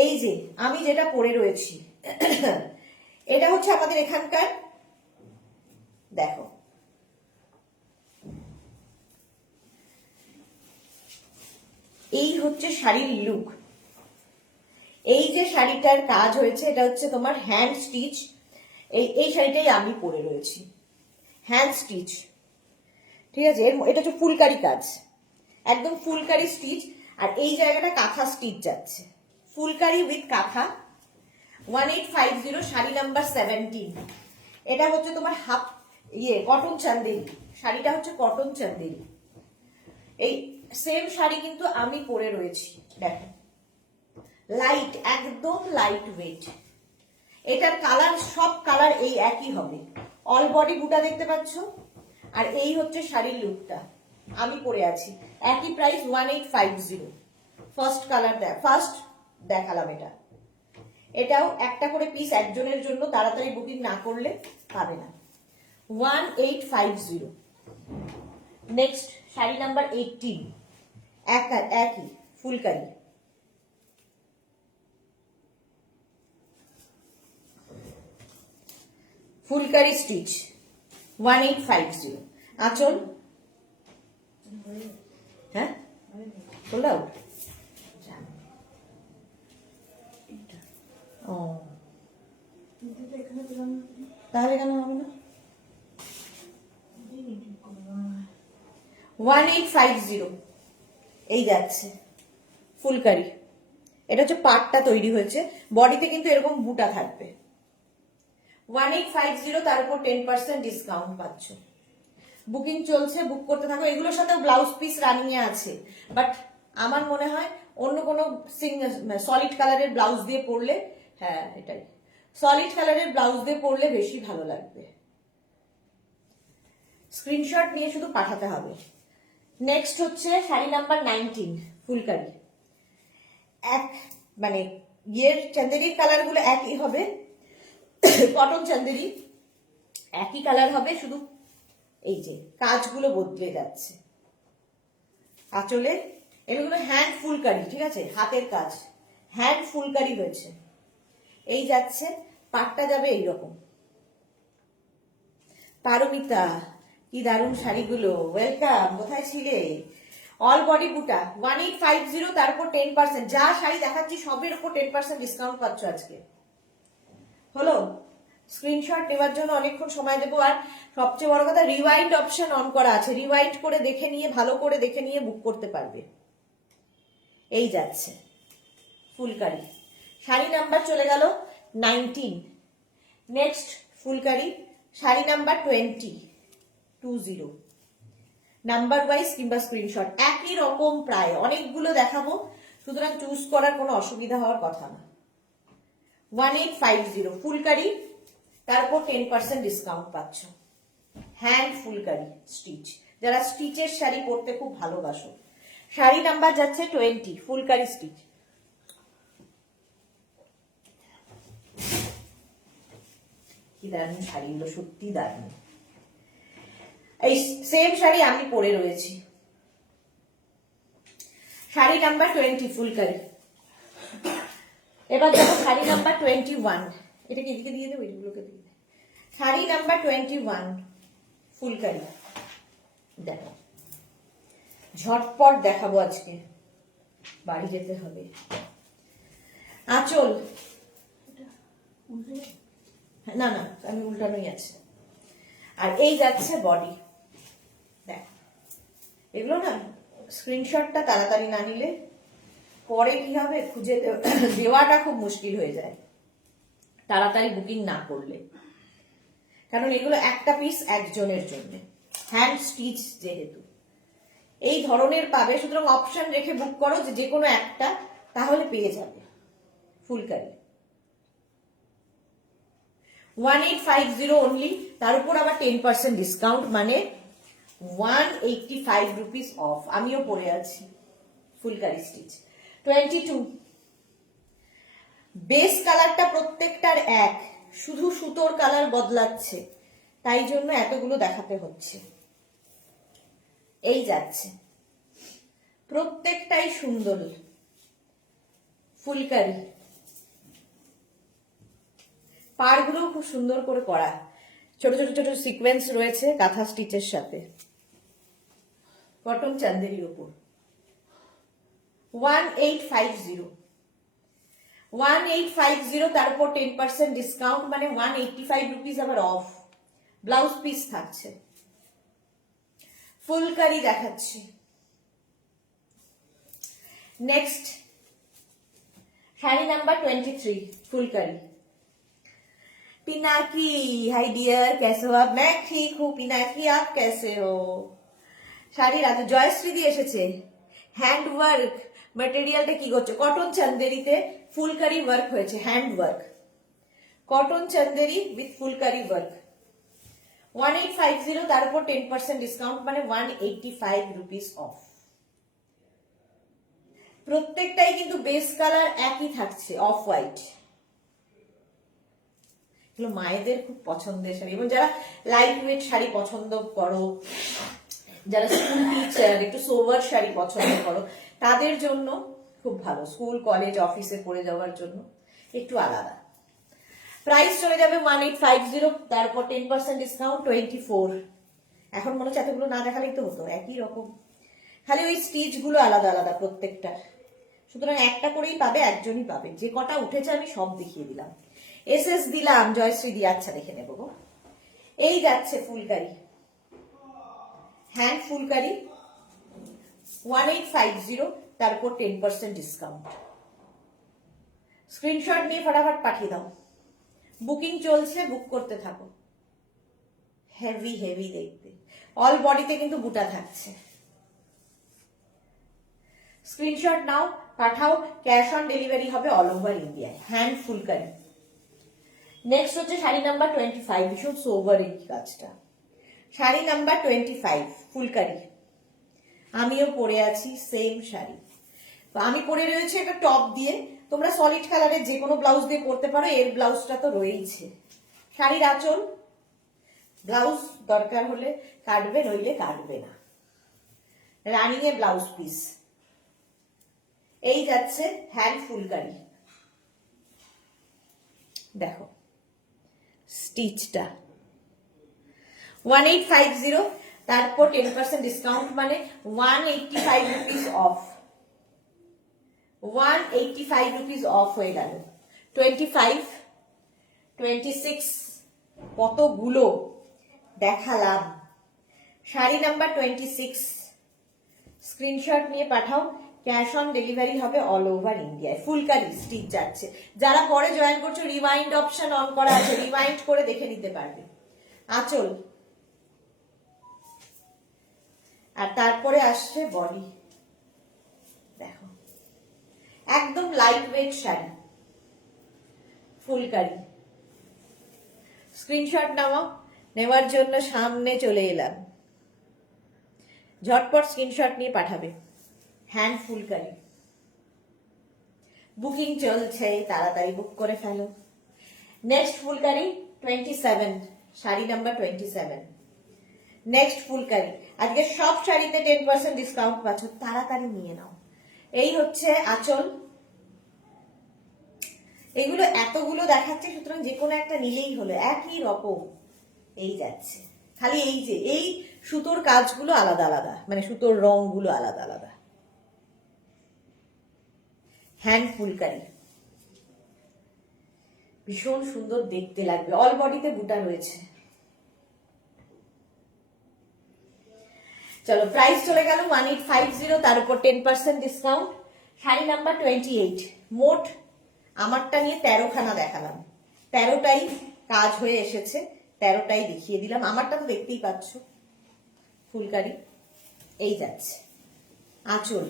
এই যে আমি যেটা পরে রয়েছি, এটা হচ্ছে আমাদের এখানকার, দেখো এই হচ্ছে শাড়ির লুক। এই যে শাড়িটার কাজ হয়েছে এটা হচ্ছে তোমার হ্যান্ড স্টিচ, এই শাড়িটাই আমি পরে রয়েছি, হ্যান্ড স্টিচ, ঠিক আছে। এটা হচ্ছে ফুলকারি কাজ, একদম ফুলকারি স্টিচ, আর এই জায়গাটা কাঁথা স্টিচ যাচ্ছে, ফুলকারি উইথ কাঁথা। 1850, শাড়ি নাম্বার 17। এটা হচ্ছে তোমার হাফ কটন চান্দেরি, শাড়িটা হচ্ছে কটন চান্দেরি। এই সেম শাড়ি কিন্তু আমি পরে রয়েছি, দেখো লাইট, একদম লাইট ওয়েট। এটার কালার, সব কালার এই একই হবে। অল বডি বুটা দেখতে পাচ্ছ, আর এই হচ্ছে শাড়ির লুকটা আমি পরে আছি। একই প্রাইস 1850। ফার্স্ট কালার ফার্স্ট দেখালাম এটা, এটাও একটা করে পিস একজনের জন্য, তাড়াতাড়ি বুকিং না করলে পাবে না। 1850। নেক্সট শাড়ি নাম্বার 18, একই ফুলকারি, ফুলকারি স্টিচ 1850। আঁচল, হ্যাঁ বললাম ও, তাহলে কেন হবে না? 1850 এই যাচ্ছে ফুলকারি। এটা হচ্ছে পাটটা তৈরি হয়েছে, বডিতে কিন্তু এরকম বুটা থাকবে। 1850, তার উপর 10% ডিসকাউন্ট পাচ্ছ। বুকিং চলছে, বুক করতে থাকো। এগুলোর সাথে ব্লাউজ পিস রানিং এ আছে, বাট আমার মনে হয় অন্য কোনো সলিড কালারের ব্লাউজ দিয়ে পরলে, হ্যাঁ এটাই, সলিড কালারের ব্লাউজ দিয়ে পরলে বেশি ভালো লাগবে। স্ক্রিনশট নিয়ে শুধু পাঠাতে হবে। নেক্সট হচ্ছে শাড়ি নাম্বার 19, ফুলকারি। এক মানে ইয়ের চান্দেরির কালার গুলো একই হবে, কটন চান্দেরি একই কালার হবে, শুধু এই যে কাজগুলো বদলে যাচ্ছে। আঁচলে এগুলো হ্যান্ড ফুলকারি, ঠিক আছে, হাতের কাজ, হ্যান্ড ফুলকারি হয়েছে। এই যাচ্ছে, পাটটা যাবে এইরকম। পারমিতা, কি দারুণ শাড়িগুলো, ওয়েলকাম, কোথায় ছিলে? অল বডি বুটা 1850, তার উপর 10%। যা শাড়ি দেখাচ্ছি সবের উপর 10% ডিসকাউন্ট পাচ্ছ আজকে। হলো স্ক্রিনশট নেওয়ার জন্য অনেকক্ষণ সময় দেবো। আর সবচেয়ে বড় কথা, রিওয়াইন্ড অপশন অন করা আছে, রিওয়াইন্ড করে দেখে নিয়ে, ভালো করে দেখে নিয়ে বুক করতে পারবে। এই যাচ্ছে ফুলকারি। শাড়ি নাম্বার চলে গেল 19। Next phulkari sari number 20 number wise কিংবা স্ক্রিনশট একই রকম, প্রায় অনেকগুলো দেখাবো, সুতরাং চুজ করার কোনো অসুবিধা হওয়ার কথা না। 1850 ফুলকারি, তারপর 10% ডিসকাউন্ট পাচ্ছ। হ্যান্ড ফুলকারি স্টিচ, যারা স্টিচের শাড়ি পরতে খুব ভালোবাসো। শাড়ি নাম্বার যাচ্ছে 20, ফুলকারি স্টিচ। কি দারুণ শাড়িগুলো, সত্যি দারুণ। এই সেম শাড়ি আমি পরে রয়েছি। শাড়ি নাম্বার 20 ফুলকারি। এবার দেখো শাড়ি নাম্বার 21, এটাকে এদিকে দিয়ে দেবো, এগুলোকে দিয়ে দেবো। শাড়ি নাম্বার 21 ফুলকারি। দেখো ঝটপট দেখাবো, আজকে বাড়ি যেতে হবে। আঁচল, না না আমি উল্টানোই আছে। আর এই যাচ্ছে বডি। দেখো এগুলো না স্ক্রিনশটটা তাড়াতাড়ি না নিলে পরে কি হবে, খুঁজে দেওয়াটা খুব মুশকিল হয়ে যায় তাড়াতাড়ি বুকিং না করলে, কারণ এগুলো একটা পিস একজনের জন্য, হ্যান্ড স্টিচ যেহেতু এই ধরনের পাবে, সুতরাং অপশন রেখে বুক করো যে কোনো একটা, তাহলে পেয়ে যাবে ফুলকারি। 1850 অনলি, তার উপর আবার 10% ডিসকাউন্ট, মানে 185 রুপিস অফ। আমিও পরে আছি ফুলকারি স্টিচ। 22 বেস কালারটা প্রত্যেকটার এক, শুধু সুতোর কালার বদলাচ্ছে, তাই জন্য এতগুলো দেখাতে হচ্ছে। এই যাচ্ছে প্রত্যেকটাই সুন্দর ফুলকারি, পাড়গুলো খুব সুন্দর করে করা, ছোট ছোট ছোট সিকোয়েন্স রয়েছে কাঁথা স্টিচের সাথে, কটন চান্দেরির উপর। 1850 তারপর 10% ডিসকাউন্ট, মানে 185 রুপিস আবার অফ। ব্লাউজ পিস থাকছে। ফুলকারি দেখাচ্ছি। Next sari number 23 phulkari. Pinaki, hi dear, कैसे हो आप? मैं ठीक हूँ पिनाकी, आप कैसे हो? শাড়ি রাতে জয়শ্রী দিয়ে এসেছে। হ্যান্ড ওয়ার্ক ম্যাটেরিয়ালটা কি করছে? কটন চান্দেরিতে ফুলকারি ওয়ার্ক হয়েছে, hand work, cotton Chanderi with phulkari work. 1850 তার উপর 10% ডিসকাউন্ট, মানে 185 রুপিস অফ। প্রত্যেকটাই কিন্তু বেস কালার একই থাকছে, অফ হোয়াইট। এগুলো মায়েদের খুব পছন্দের শাড়ি, এবং যারা লাইট ওয়েট শাড়ি পছন্দ করো, যারা স্কুল টিচার একটু সোভার শাড়ি পছন্দ করো, তাদের জন্য খুব ভালো, স্কুল কলেজ অফিসে পরে যাওয়ার জন্য একটু আলাদা। প্রাইস চলে যাবে 1850, তারপর 10% ডিসকাউন্ট 24। এখন মনে হচ্ছে এতগুলো না দেখালেই তো হতো, একই রকম, খালি ওই স্টিচ গুলো আলাদা আলাদা প্রত্যেকটা, সুতরাং একটা করেই পাবে, একজনই পাবে। যে কটা উঠেছে আমি সব দেখিয়ে দিলাম, এসএস দিলাম, জয়শ্রী দিয়ে, আচ্ছা দেখে নেবো। এই যাচ্ছে ফুলকারি, হ্যান্ড ফুলকারি 1850, তারপর 10% ডিসকাউন্ট। স্ক্রিনশট নিয়ে ফটাফট পাঠিয়ে দাও, বুকিং চলছে, বুক করতে থাকো। হেভি হেভি দেখতে, অল বডিতে কিন্তু বুটা থাকছে। স্ক্রিনশট নাও, পাঠাও, ক্যাশ অন ডেলিভারি হবে অল ওভার ইন্ডিয়ায়। হ্যান্ড ফুলকারি। নেক্সট হচ্ছে শাড়ি নাম্বার 25, ভীষণ সোভার এই কাজটা। শাড়ি নাম্বার 25 ফুলকারি। আমিও পরে আছি সেম শাড়ি, আমি পরে রয়েছে একটা টপ দিয়ে, তোমরা সলিড কালারের যে কোনো ব্লাউজ দিয়ে পরতে পারো, এর ব্লাউজটা তো রয়েইছে। শাড়ির আঁচল, ব্লাউজ দরকার হলে কাটবে, নইলে কাটবে না। রানিং এ ব্লাউজ পিস। এই যাচ্ছে হ্যান্ড ফুলকারি। দেখো স্টিচটা 1850, তারপর 10% ডিসকাউন্ট, মানে 185 রুপিস অফ। 185 রুপিস অফ হয়ে গেল। 25, 26, কতগুলো দেখালাম। শাড়ি নাম্বার 26, স্ক্রিনশট নিয়ে পাঠাও। ক্যাশ অন ডেলিভারি হবে অল ওভার ইন্ডিয়ায়। ফুলকারি স্টিচ যাচ্ছে। যারা পরে জয়েন করছো, রিমাইন্ড অপশন অন করা আছে, রিমাইন্ড করে দেখে নিতে পারবে। আঁচল, আর তারপরে আসছে বডি। দেখো একদম light weight sari, phulkari. Screenshot নাও, নেওয়ার জন্য সামনে চলে এলাম। ঝটপট স্ক্রিনশট নিয়ে পাঠাবে। হ্যান্ড ফুলকারি, বুকিং চলছে, তাড়াতাড়ি বুক করে ফেলো। Next phulkari 27, sari number 27। Next phulkari, আজকে সব শাড়িতে 10% ডিসকাউন্ট পাচ্ছ, তাড়াতাড়ি নিয়ে নাও। এই হচ্ছে আঁচল। এগুলো এতগুলো দেখাচ্ছে, সুতরাং যে কোনো একটা নিলেই হলো, একই রকম। এই যাচ্ছে, খালি এই যে এই সুতোর কাজগুলো আলাদা আলাদা, মানে সুতোর রংগুলো আলাদা আলাদা। হ্যান্ড ফুলকারি, ভীষণ সুন্দর দেখতে লাগবে। অল বডিতে বুটা রয়েছে। চলো, প্রাইস চলে গেল 1850, তার উপর 10% ডিসকাউন্ট। শাড়ি নাম্বার 28। মোট আমারটা নিয়ে 13খানা দেখালাম, 13টাই কাজ হয়ে এসেছে, 13টাই দেখিয়ে দিলাম। আমারটা তো দেখতেই পাচ্ছ, ফুলকারি। এই যাচ্ছে আঁচল,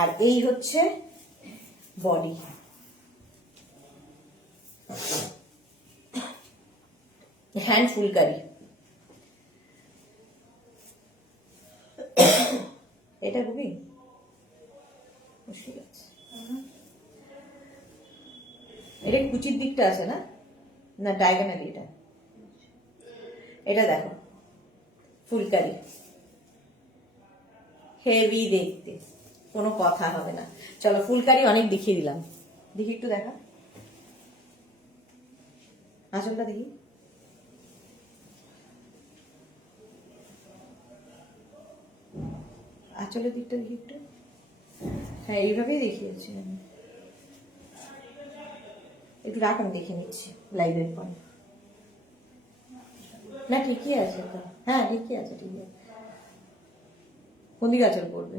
আর এই হচ্ছে বডি। হ্যান্ড ফুলকারি, এটা খুবই মুশকিল আছে। এটা কুচির দিকটা আছে না, না ডায়াগোনালি? এটা দেখো ফুলকারি, হেভি দেখতে, কোনো কথা হবে না। চলো, ফুলকারি অনেক দেখিয়ে দিলাম, দেখি একটু দেখা আঁচলটা দেখি। আঁচলের দিকটা দেখি একটু। হ্যাঁ, এইভাবেই দেখিয়েছি আমি। একটু রাখ, আমি দেখে নিচ্ছি লাইভের পর। না ঠিকই আছে তো, হ্যাঁ ঠিকই আছে, ঠিকই আছে। কোন দিকে আঁচল পড়বে?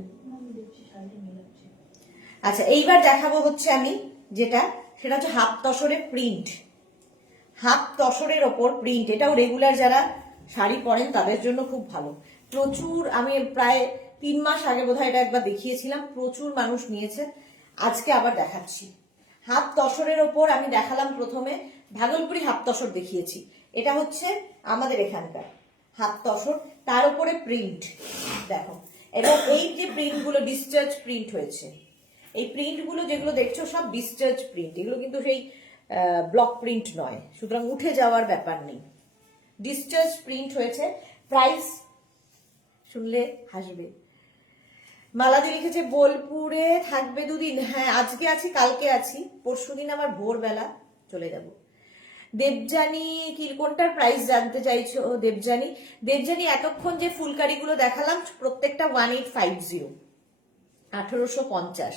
আচ্ছা, এইবার দেখাবো হচ্ছে আমি যেটা, সেটা হচ্ছে হাফ তসরের প্রিন্ট। হাফ তসরের ওপর প্রিন্ট, এটাও রেগুলার যারা শাড়ি পরেন তাদের জন্য খুব ভালো। প্রচুর, আমি প্রায় 3 মাস আগে বোধহয় এটা একবার দেখিয়েছিলাম, প্রচুর মানুষ নিয়েছে। আজকে আবার দেখাচ্ছি হাফ তসরের ওপর। আমি দেখালাম প্রথমে ভাগলপুরি হাফ তসর দেখিয়েছি, এটা হচ্ছে আমাদের এখানকার হাফ তসর, তার উপরে প্রিন্ট দেখো। এবং এই যে প্রিন্টগুলো ডিসচার্জ প্রিন্ট হয়েছে, এই প্রিন্টগুলো যেগুলো দেখছো সব ডিসচার্জ প্রিন্ট, এগুলো কিন্তু সেই ব্লক প্রিন্ট নয়, সুতরাং উঠে যাওয়ার ব্যাপার নেই, ডিসচার্জ প্রিন্ট হয়েছে। প্রাইস শুনলে হাসবে। মালাদি লিখেছে বোলপুরে থাকবে 2 দিন। হ্যাঁ, আজকে আছি, কালকে আছি, পরশুদিন আবার ভোরবেলা চলে যাব। দেবজানি, কি কোনটার প্রাইস জানতে চাইছো দেবজানি? দেবজানি, এতক্ষণ যে ফুলকারিগুলো দেখালাম প্রত্যেকটা 1850, 1850।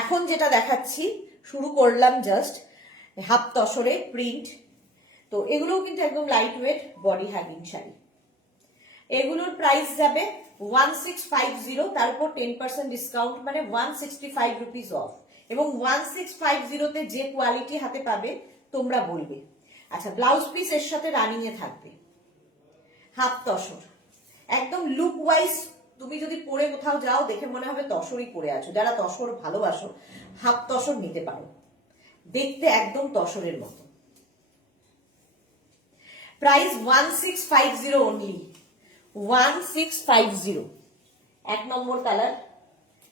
এখন যেটা দেখাচ্ছি, শুরু করলাম জাস্ট, হাফ তসরে প্রিন্ট। তো এগুলোও কিন্তু একদম লাইট ওয়েট বডি হ্যাগিং শাড়ি। এগুলোর প্রাইস যাবে 1650, তারপর 10% ডিসকাউন্ট, মানে 165 রুপিস অফ। এবং 1650-তে যে কোয়ালিটি হাতে পাবে তোমরা বলবে। আচ্ছা, ব্লাউজ পিস এর সাথে রানিং এ থাকবে। হাফ তসর, একদম লুক ওয়াইজ তুমি যদি পরে কোথাও যাও দেখে মনে হবে তসরই পরে আছো। যারা তসর ভালোবাসো হাফ তসর নিতে পারো, দেখতে একদম তসরের মতো। Price 1650 only, 1650। 1 নম্বর কালার,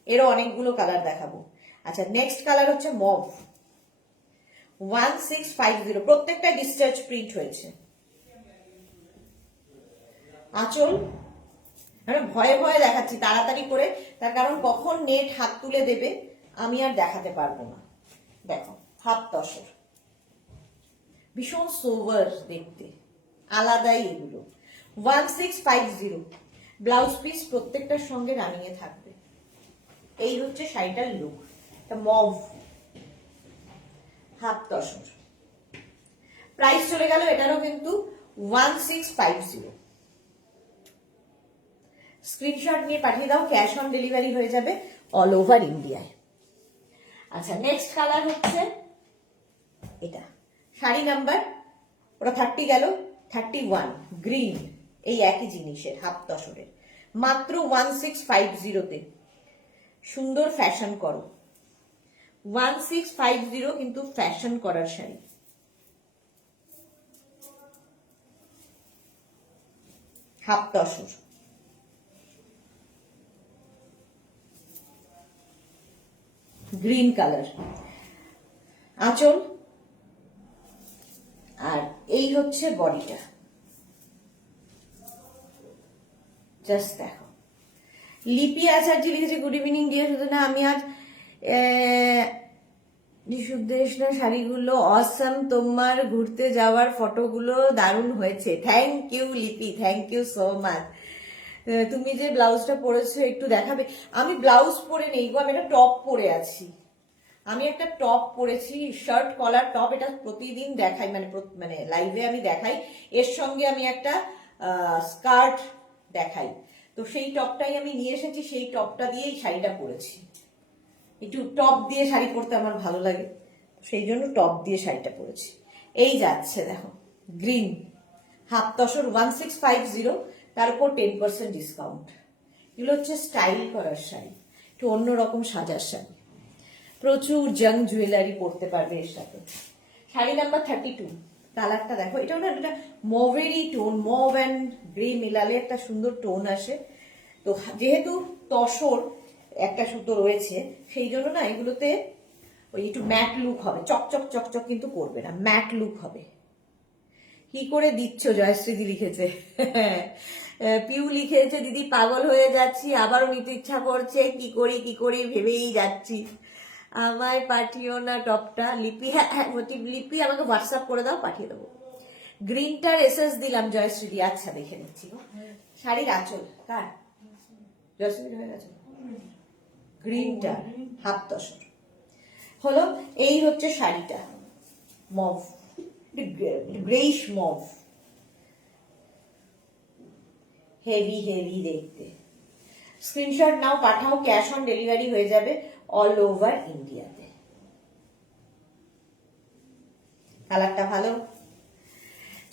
এরও অনেকগুলো কালার দেখাবো। আচ্ছা, নেক্সট কালার হচ্ছে মভ, 1650, প্রত্যেকটা ডিসচার্জ প্রিন্ট হয়েছে। আঁচল, আমি ভয়ে ভয়ে দেখাচ্ছি তাড়াতাড়ি করে, তার কারণ কখন নেট হাত তুলে দেবে আমি আর দেখাতে পারবো না। দেখো হাফ তসর, ভীষণ সোভার দেখতে, আলাদাই এগুলো। 1650, ব্লাউজ পিস প্রত্যেকটার সঙ্গে রানিং এ থাকবে। এই হচ্ছে শাড়িটার look, mauve half tussar. Price চলে গেল এটারও কিন্তু 1650। স্ক্রিনশট নিয়ে পাঠিয়ে দাও, ক্যাশ অন ডেলিভারি হয়ে যাবে অল ওভার ইন্ডিয়ায়। আচ্ছা, নেক্সট কালার হচ্ছে এটা, শাড়ি নাম্বার ওটা 30 গেল, 31 গ্রিন, এই একই জিনিসের হাফ তসরের, মাত্র 1650-তে। সুন্দর ফ্যাশন করো, 1650 কিন্তু ফ্যাশন করার sari. Half tussar, green colour আঁচল, আর এই হচ্ছে বডিটা। জাস্ট দেখো, লিপি আচার্য লিখেছে গুড ইভিনিং ডিয়ার সুদনা, আমি আজ সুদেশনা শাড়িগুলো অসম, তোমার ঘুরতে যাওয়ার ফটোগুলো দারুণ হয়েছে। থ্যাংক ইউ লিপি, থ্যাংক ইউ সো মাচ। তুমি যে ব্লাউজটা পরেছো একটু দেখাবে? আমি ব্লাউজ পরে নেই গো, আমি একটা টপ পরে আছি। আমি একটা টপ পরেছি, শার্ট কলার টপ, এটা প্রতিদিন দেখাই, মানে লাইভে আমি দেখাই। এর সঙ্গে আমি একটা স্কার্ট দেখাই, তো সেই টপটাই আমি নিয়ে এসেছি, সেই টপটা দিয়ে এই শাড়িটা পরেছি। একটু টপ দিয়ে শাড়ি পরতে আমার ভালো লাগে, সেই জন্য টপ দিয়ে শাড়িটা পরেছি। এই যাচ্ছে দেখো, গ্রিন, হাফ তসর, 1650, তার উপর 10% ডিসকাউন্ট। এগুলো হচ্ছে স্টাইল করার শাড়ি, একটু অন্যরকম সাজার শাড়ি, প্রচুর জাং জুয়েলারি পরতে পারবে এর সাথে। শাড়ি নাম্বার 32, কালারটা দেখো, এটাও না একটা মভেরই টোন, মভ অ্যান্ড গ্রে মিলালে একটা সুন্দর টোন আসে। তো যেহেতু তসর একটা সুতো রয়েছে, সেই জন্য না এগুলোতে ওই একটু ম্যাট লুক হবে, চকচক চকচক কিন্তু করবে না, ম্যাট লুক হবে। কি করে দিচ্ছ? জয়শ্রীদি লিখেছে, পিউ লিখেছে দিদি পাগল হয়ে যাচ্ছি, আবারও নিতে ইচ্ছা করছে, কি করি ভেবেই যাচ্ছি, আমায় পাঠিও না টপটা। লিপি, হ্যাঁ লিপি আমাকে হোয়াটসঅ্যাপ করে দাও, পাঠিয়ে দেবো। গ্রিনটার এসএস দিলাম জয়শ্রীদি, আচ্ছা দেখে নিচ্ছি গো। শাড়ির আঁচল কার? জয়শ্রীদি হয়ে গেছে। গ্রিনটা হাফ তসর হলো, এই হচ্ছে শাড়িটা, mauve, greyish mauve, heavy heavy দেখতে। স্ক্রিনশট নাও, পাঠাও, ক্যাশ অন ডেলিভারি হয়ে যাবে অল ওভার ইন্ডিয়াতে। কালারটা ভালো।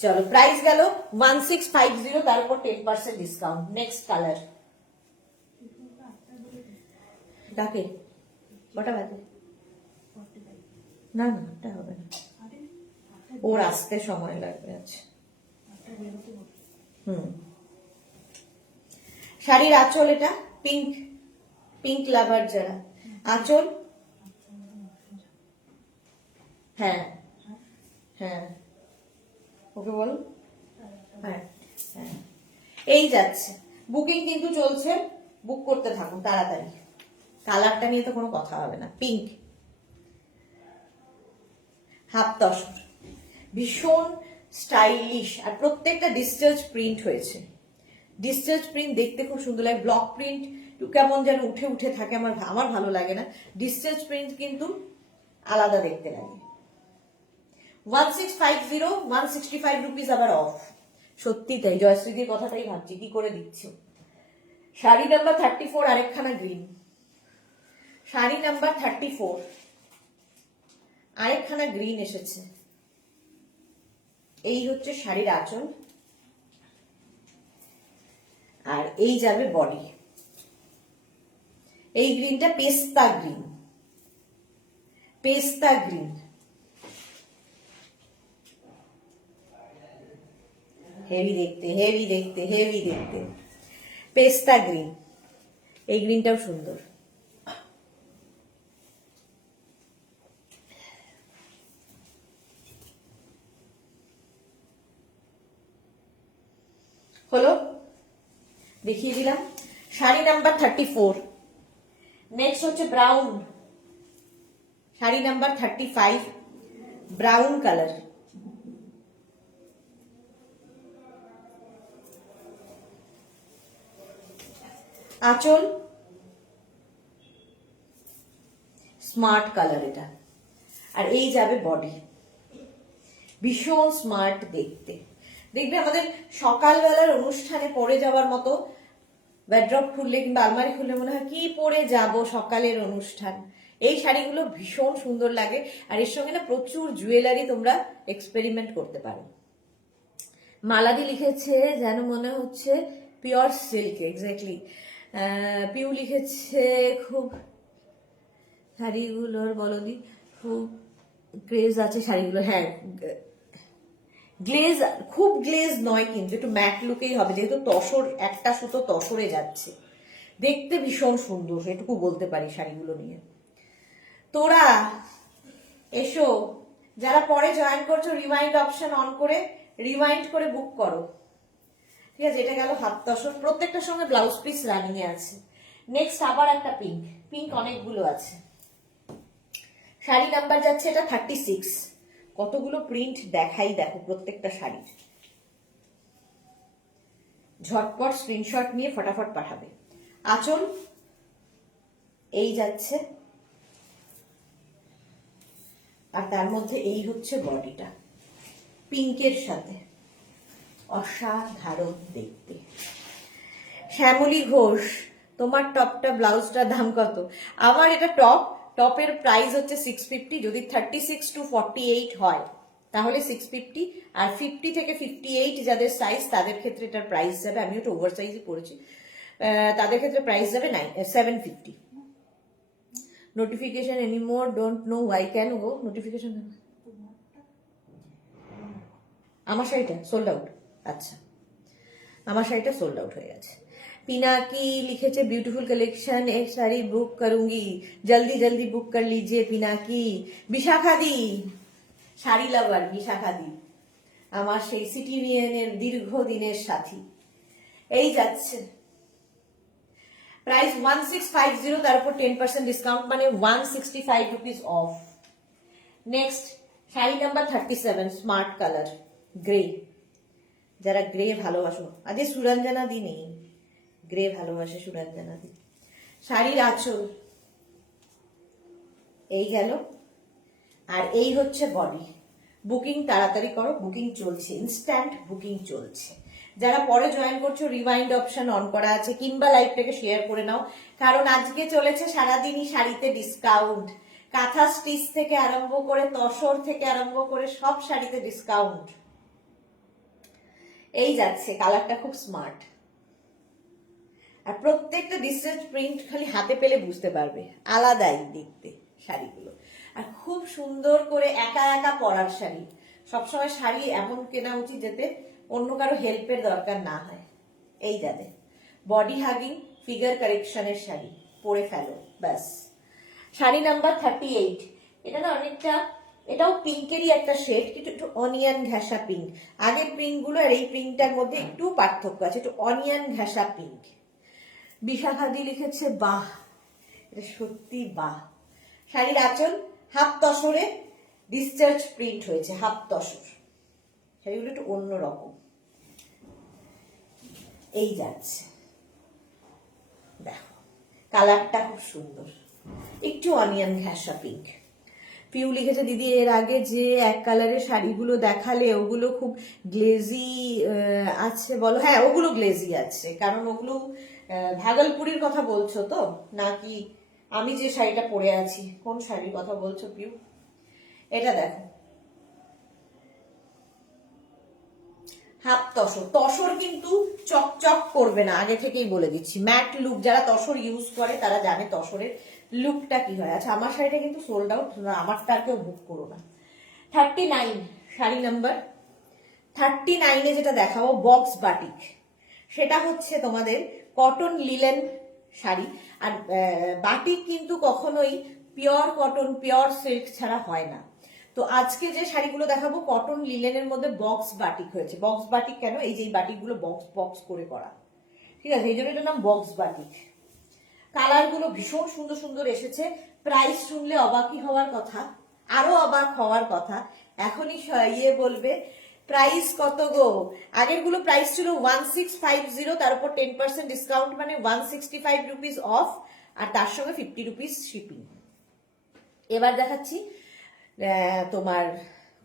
চলো, প্রাইস গেল 1650, তার উপর 10% ডিসকাউন্ট। নেক্সট কালার, ডাকে কটা বাজে? না না, ওটা হবে না, ওর আসতে সময় লাগবে। আচ্ছা, শাড়ির আঁচল এটা পিঙ্ক, পিঙ্ক লাভার যারা, আঁচল, হ্যাঁ হ্যাঁ, ওকে বল, হ্যাঁ হ্যাঁ। এই যাচ্ছে, বুকিং কিন্তু চলছে, বুক করতে থাকুন তাড়াতাড়ি। কালারটা নিয়ে তো কোনো কথা হবে না, পিঙ্ক, হাফ তসর, ভীষণ স্টাইলিশ, আর প্রত্যেকটা ডিসচার্জ প্রিন্ট হয়েছে। ডিসচার্জ প্রিন্ট দেখতে খুব সুন্দর লাগে, ব্লক প্রিন্ট কেমন যেন উঠে উঠে থাকে, আমার ভালো লাগে না। ডিসচার্জ প্রিন্ট কিন্তু আলাদা দেখতে লাগে। 1650, 165 রুপিস আবার অফ। সত্যি তাই, জয়শ্রীদির কথাটাই ভাবছি, কি করে দিচ্ছ। শাড়ি নাম্বার 34, আরেকখানা গ্রিন। শাড়ি নাম্বার 34, আরেকখানা গ্রিন এসেছে। এই হচ্ছে শাড়ির আঁচল, আর এই যাবে বডি। এই গ্রিনটা পেস্তা গ্রিন, পেস্তা গ্রিন, হেভি দেখতে হেভি দেখতে হেভি দেখতে, পেস্তা গ্রিন। এই গ্রিনটাও সুন্দর। হলো, দেখিয়ে দিলাম। শাড়ি নাম্বার 34। নেক্সট হচ্ছে brown, sari number 35, brown colour. আঁচল স্মার্ট কালার এটা, আর এই যাবে বডি। ভীষণ স্মার্ট দেখতে। দেখবে আমাদের সকালবেলার অনুষ্ঠানে পরে যাওয়ার মতো, ওয়ার্ড্রপ খুললে কিংবা আলমারি খুললে মনে হয় কি পরে যাব সকালের অনুষ্ঠান। এই শাড়িগুলো ভীষণ সুন্দর লাগে, আর এর সঙ্গে না প্রচুর জুয়েলারি তোমরা এক্সপেরিমেন্ট করতে পারো। মালাদি লিখেছে যেন মনে হচ্ছে পিওর সিল্ক, এক্স্যাক্টলি। পিউ লিখেছে খুব শাড়িগুলোর বলদি খুব গ্লেজ আছে শাড়িগুলো। হ্যাঁ, গ্লেজ, খুব গ্লেজ নয় কিন্তু একটু ম্যাট লুকেই হবে, যেহেতু তসর, একটা সুতো তসরে যাচ্ছে, দেখতে ভীষণ সুন্দর, এটুকু বলতে পারি শাড়িগুলো নিয়ে। তোরা এসো, যারা পরে জয়েন করছো রিমাইন্ড অপশন অন করে রিমাইন্ড করে বুক করো। ঠিক আছে, এটা গেল হাত তসর, প্রত্যেকটার সঙ্গে ব্লাউজ পিস রানিং এ আছে। নেক্সট আবার একটা পিঙ্ক, পিঙ্ক অনেকগুলো আছে। শাড়ি নাম্বার যাচ্ছে এটা 36। কতগুলো প্রিন্ট দেখাই দেখো প্রত্যেকটা শাড়ির। ঝটপট স্ক্রিনশট নিয়ে ফটাফট পাঠাবে। আঁচল এই যাচ্ছে, আর তার মধ্যে এই হচ্ছে বডিটা পিঙ্কের সাথে, অসাধারণ দেখতে। শ্যামলী ঘোষ, তোমার টপটা ব্লাউজটার দাম কত? আমার এটা টপ, টপের প্রাইস হচ্ছে 650। যদি 36 to 48 হয় তাহলে 650, আর 50 থেকে 58 যাদের সাইজ তাদের ক্ষেত্রে এটার প্রাইস যাবে, আমি একটু ওভার সাইজে পড়েছি, তাদের ক্ষেত্রে প্রাইস যাবে 750। Notification anymore, don't know Y, কেন গো নোটিফিকেশন? আমার শাড়িটা সোল্ড আউট। আচ্ছা, আমার শাড়িটা সোল্ড আউট হয়ে গেছে। पिनाकी लिखेছে ब्यूटीफुल कलेक्शन, एक साड़ी बुक करूंगी, जल्दी जल्दी बुक कर लीजिए पिनाकी। বিশাখা দি, শাড়ি লাভার বিশাখা দি, আমার সেই সিটিভিএনের দীর্ঘদিনের সাথী। এই যাচ্ছে প্রাইস 1650, তার উপর 10% ডিসকাউন্ট, মানে 165 rupees of. Next sari number 37, smart colour grey. যারা গ্রে ভালোবাসো, আজকে সুরঞ্জনা দি নেই, গ্রে ভালোবাসে সুরঞ্জনা দি। শাড়ির আঁচল এই গেল, আর এই হচ্ছে বডি। বুকিং তাড়াতাড়ি করো, বুকিং চলছে, ইনস্ট্যান্ট বুকিং চলছে। যারা পরে জয়েন করছো রিমাইন্ড অপশন অন করা আছে, কিংবা লাইভটাকে শেয়ার করে নাও, কারণ আজকে চলেছে সারাদিনই শাড়িতে ডিসকাউন্ট। কাঁথা স্টিচ থেকে আরম্ভ করে, তসর থেকে আরম্ভ করে সব শাড়িতে ডিসকাউন্ট। এই যাচ্ছে, কালারটা খুব স্মার্ট, আর প্রত্যেকটা ডিসেন্ট প্রিন্ট খালি হাতে পেলে বুঝতে পারবে, আলাদাই দেখতে শাড়িগুলো, আর খুব সুন্দর করে একা একা পরার শাড়ি। সবসময় শাড়ি এমন কেনা উচিত যাতে অন্য কারো হেল্পের দরকার না হয়। এই যাবে বডি হাগিং ফিগার কারেকশনের শাড়ি, পরে ফেলো ব্যাস। শাড়ি নাম্বার 38, এটা না অনেকটা, এটাও পিঙ্কেরই একটা শেড, কিন্তু একটু অনিয়ন ঘেঁষা পিঙ্ক। আগের পিঙ্ক গুলো আর এই পিঙ্কটার মধ্যে একটু পার্থক্য আছে, একটু অনিয়ন ঘেঁষা পিঙ্ক। বিশাখাদি লিখেছে বাহ, এটা সত্যি বাহ। শাড়ির আঁচল হাফ তসরে ডিসচার্জ প্রিন্ট হয়েছে, হাফ তসর। শাড়িগুলো একটু অন্যরকম। এই যাচ্ছে, দেখো কালারটা খুব সুন্দর, একটু অনিয়ন ঘেঁষা পিঙ্ক। পিউ লিখেছে দিদি এর আগে যে এক কালারের শাড়িগুলো দেখালে ওগুলো খুব গ্লেজি আছে বলো? হ্যাঁ, ওগুলো গ্লেজি আছে, কারণ ওগুলো ভাগলপুরীর কথা বলছো তো নাকি? আমি যে শাড়িটা পরে আছি, কোন শাড়ির কথা বলছো পিউ? এটা দেখো হাফ তসর। তসর কিন্তু চকচক করবে না, আগে থেকেই বলে দিচ্ছি, ম্যাট লুক। যারা তসর ইউজ করে তারা জানে তসরের লুকটা কি হয়। আচ্ছা, আমার শাড়িটা কিন্তু সোল্ড আউট, আমারটা আর কেউ বুক করো না। 39 শাড়ি নাম্বার 39-এ যেটা দেখাবো বক্স বাটিক, সেটা হচ্ছে তোমাদের কটন লিলেন শাড়ি। আর বাটিক কিন্তু কখনোই পিওর কটন পিওর সিল্ক ছাড়া হয় না। তো আজকে যে শাড়িগুলো দেখাবো কটন লিলেনের মধ্যে বক্স বাটিক হয়েছে। বক্স বাটিক কেন? এই যে বাটিকগুলো বক্স বক্স করে করা, ঠিক আছে, এই জন্য এটার নাম বক্স বাটিক। কালারগুলো ভীষণ সুন্দর সুন্দর এসেছে। প্রাইস শুনলে অবাকই হওয়ার কথা, আরো অবাক হওয়ার কথা। এখনই ইয়ে বলবে প্রাইস কত গো? আগের গুলো প্রাইস ছিল 1650, তার উপর 10% ডিসকাউন্ট, মানে 165 রুপিস অফ, আর তার সঙ্গে 50 রুপিস শিপিং। এবার দেখাচ্ছি তোমার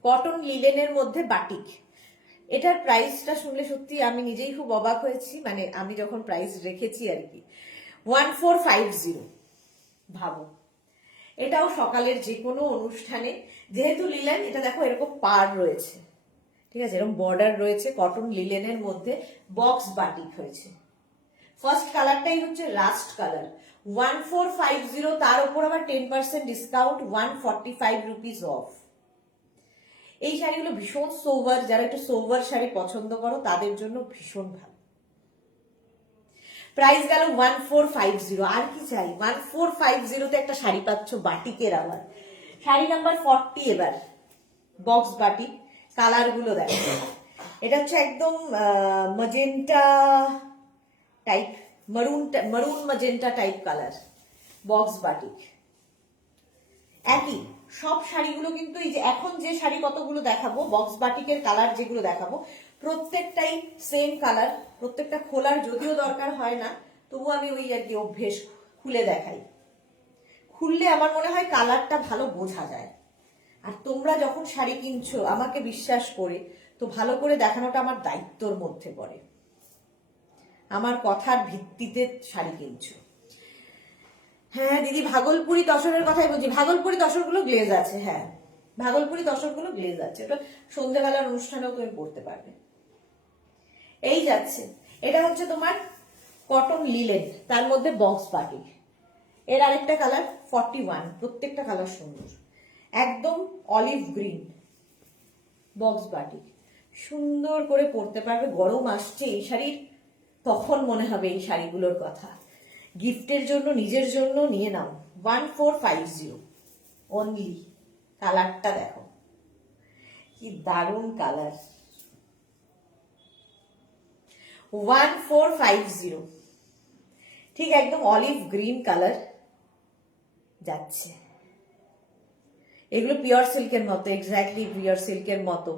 কটন লিলেনের মধ্যে বাটিক। এটার প্রাইসটা শুনলে সত্যি আমি নিজেই খুব অবাক হয়েছি, মানে আমি যখন প্রাইস রেখেছি আর কি, 1450। ভাবো, এটাও সকালের যে কোনো অনুষ্ঠানে, যেহেতু লিলেন, এটা দেখো এরকম পার রয়েছে, ঠিক আছে, এরকম বর্ডার রয়েছে, কটন লিলেনের মধ্যে বক্স বাটিক হয়েছে। ফার্স্ট কালারটাই হচ্ছে রাস্ট কালার, 1450, তার উপর আবার 10% ডিসকাউন্ট, 145 রুপিস অফ। এই শাড়িগুলো ভীষণ সোভার, যারা একটু সোভার শাড়ি পছন্দ করো তাদের জন্য ভীষণ ভালো। প্রাইস গেল 1450, আর কি চাই, 1450 তে একটা শাড়ি পাচ্ছ বাটিকের। আবার শাড়ি নাম্বার 40, এবার বক্স বাটিক। কালার গুলো দেখো, এটা হচ্ছে একদম ম্যাজেন্টা টাইপ, মারুন magenta type colour, box batik. একই সব শাড়িগুলো কিন্তু, এই যে এখন যে শাড়ি কতগুলো দেখাবো, বক্স বাটিকের কালার যেগুলো দেখাবো, প্রত্যেকটাই সেম কালার। প্রত্যেকটা খোলার যদিও দরকার হয় না, তবু আমি ওই আর কি অভ্যেস খুলে দেখাই। খুললে আমার মনে হয় কালারটা ভালো বোঝা যায়। আর তোমরা যখন শাড়ি কিনছো আমাকে বিশ্বাস করে, তো ভালো করে দেখানোটা আমার দায়িত্বর মধ্যে পড়ে। আমার কথার ভিত্তিতে শাড়ি কিনছো। হ্যাঁ দিদি, ভাগলপুরি তসরের কথাই বলছি। ভাগলপুরি তসরগুলো গ্লেজ আছে, হ্যাঁ ভাগলপুরি তসরগুলো গ্লেজ আছে, ওটা সন্ধ্যেবেলার অনুষ্ঠানেও তুমি পরতে পারবে। এই যাচ্ছে, এটা হচ্ছে তোমার কটন লিলেন, তার মধ্যে বক্স বাটিক। এর আরেকটা কালার 41, প্রত্যেকটা কালার সুন্দর, একদম অলিভ গ্রিন, বক্স বাটিক। সুন্দর করে পরতে পারবে। গরম আসছে, এই শাড়ির তখন মনে হবে এই শাড়িগুলোর কথা। গিফটের জন্য, নিজের জন্য নিয়ে নাও। 1450 অনলি। কালারটা দেখো কি দারুণ কালার, 1450, ঠিক একদম অলিভ গ্রিন কালার যাচ্ছে। এগুলো পিওর সিল্কের মতো, এক্স্যাক্টলি পিওর সিল্কের মতো।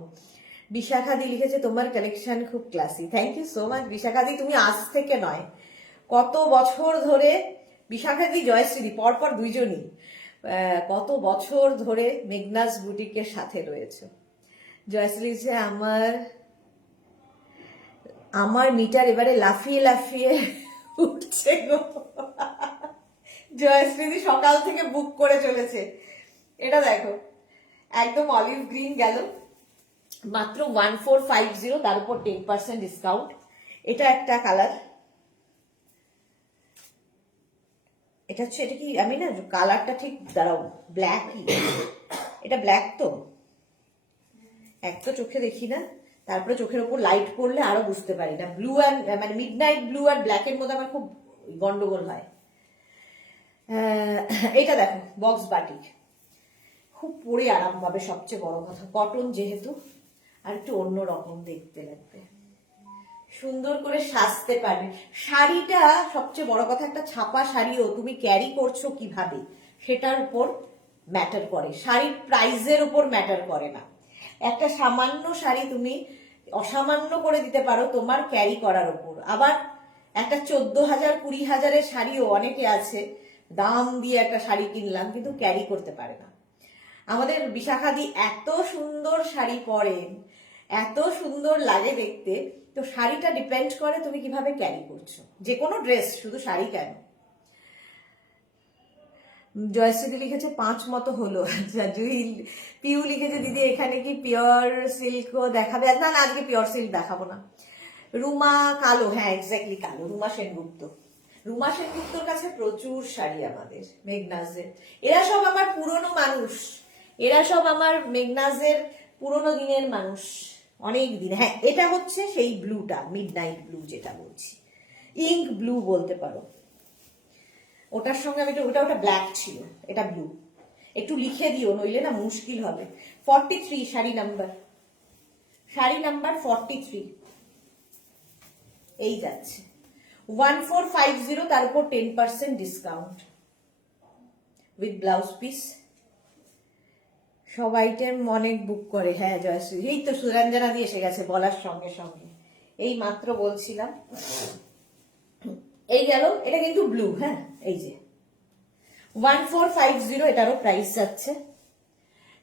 বিশাখাদি লিখেছে তোমার কালেকশন খুব classy. Thank you so much বিশাখাদি। তুমি আজ থেকে নয়, কত বছর ধরে, বিশাখাদি জয়শ্রী পরপর দুইজনই কত বছর ধরে মেঘনাস বুটিকের সাথে রয়েছে। জয়শ্রী যে আমার মিটার এবারে লাফিয়ে লাফিয়ে উঠছে গো। জয়শ্রী সকাল থেকে বুক করে চলেছে। এটা দেখো, একদম অলিভ গ্রিন গেল, মাত্র 1450, তার উপর 10% ডিসকাউন্ট। এটা একটা কালার, এটা হচ্ছে, এটা কি আমি না কালারটা ঠিক দাঁড়াও, ব্ল্যাকই, এটা ব্ল্যাক তো, এক তো চোখে দেখি না, তারপরে চোখের উপর লাইট পড়লে আরো বুঝতে পারি না। ব্লু আর মানে মিডনাইট ব্লু আর ব্ল্যাকের মধ্যে আমার খুব গন্ডগোল হয়। এটা দেখো বক্স বাটিক, খুব পরে আরাম পাবে, সবচেয়ে বড় কথা কটন যেহেতু, আর একটু অন্যরকম দেখতে লাগবে, সুন্দর করে সাজতে পারবে। শাড়িটা সবচেয়ে বড় কথা, একটা ছাপা শাড়িও তুমি ক্যারি করছো কিভাবে সেটার উপর ম্যাটার করে, শাড়ির প্রাইসের উপর ম্যাটার করে না। একটা সামান্য শাড়ি তুমি অসামান্য করে দিতে পারো তোমার ক্যারি করার উপর। আবার একটা 14,000 20,000-এর শাড়িও অনেকে আছে, দাম দিয়ে একটা শাড়ি কিনলাম কিন্তু ক্যারি করতে পারে না। আমাদের বিশাখাদি এত সুন্দর শাড়ি পরেন, এত সুন্দর লাগে দেখতে, তো শাড়িটা ডিপেন্ড করে তুমি কিভাবে ক্যারি করছো, যে কোনো ড্রেস, শুধু শাড়ি কেন। জয়শ্রী লিখেছে 5 মতো হলো। আচ্ছা, জুহিল পিউ লিখেছে দিদি এখানে কি পিওর সিল্কও দেখাবে? না না, আজকে পিওর সিল্ক দেখাবো না। রুমা কালো, হ্যাঁ এক্স্যাক্টলি কালো, রুমা সেনগুপ্ত। রুমা সেনগুপ্তর কাছে প্রচুর শাড়ি আমাদের মেঘনাজের। এরা সব আমার পুরনো মানুষ, এরা সব আমার মেঘনাজের পুরনো দিনের মানুষ, অনেক দিন। হ্যাঁ, এটা হচ্ছে সেই ব্লুটা, মিডনাইট ব্লু যেটা বলছি, ইঙ্ক ব্লু বলতে পারো। ওটার সঙ্গে আমি ওটা ব্ল্যাক ছিল, এটা ব্লু। একটু লিখে দিও, নইলে না মুশকিল হবে। 43 শাড়ি নাম্বার, শাড়ি নাম্বার 43 এই যাচ্ছে 1450, তার উপর 10% ডিসকাউন্ট উইথ ব্লাউজ পিস। সব আইটেম অনেক বুক করে। হ্যাঁ জয়শ্রী, এই তো সুরঞ্জনা দিয়ে এসে গেছে বলার সঙ্গে সঙ্গে, এই মাত্র বলছিলাম। এই গেল, এটা কিন্তু ব্লু, হ্যাঁ এই যে 1450, এটারও প্রাইস যাচ্ছে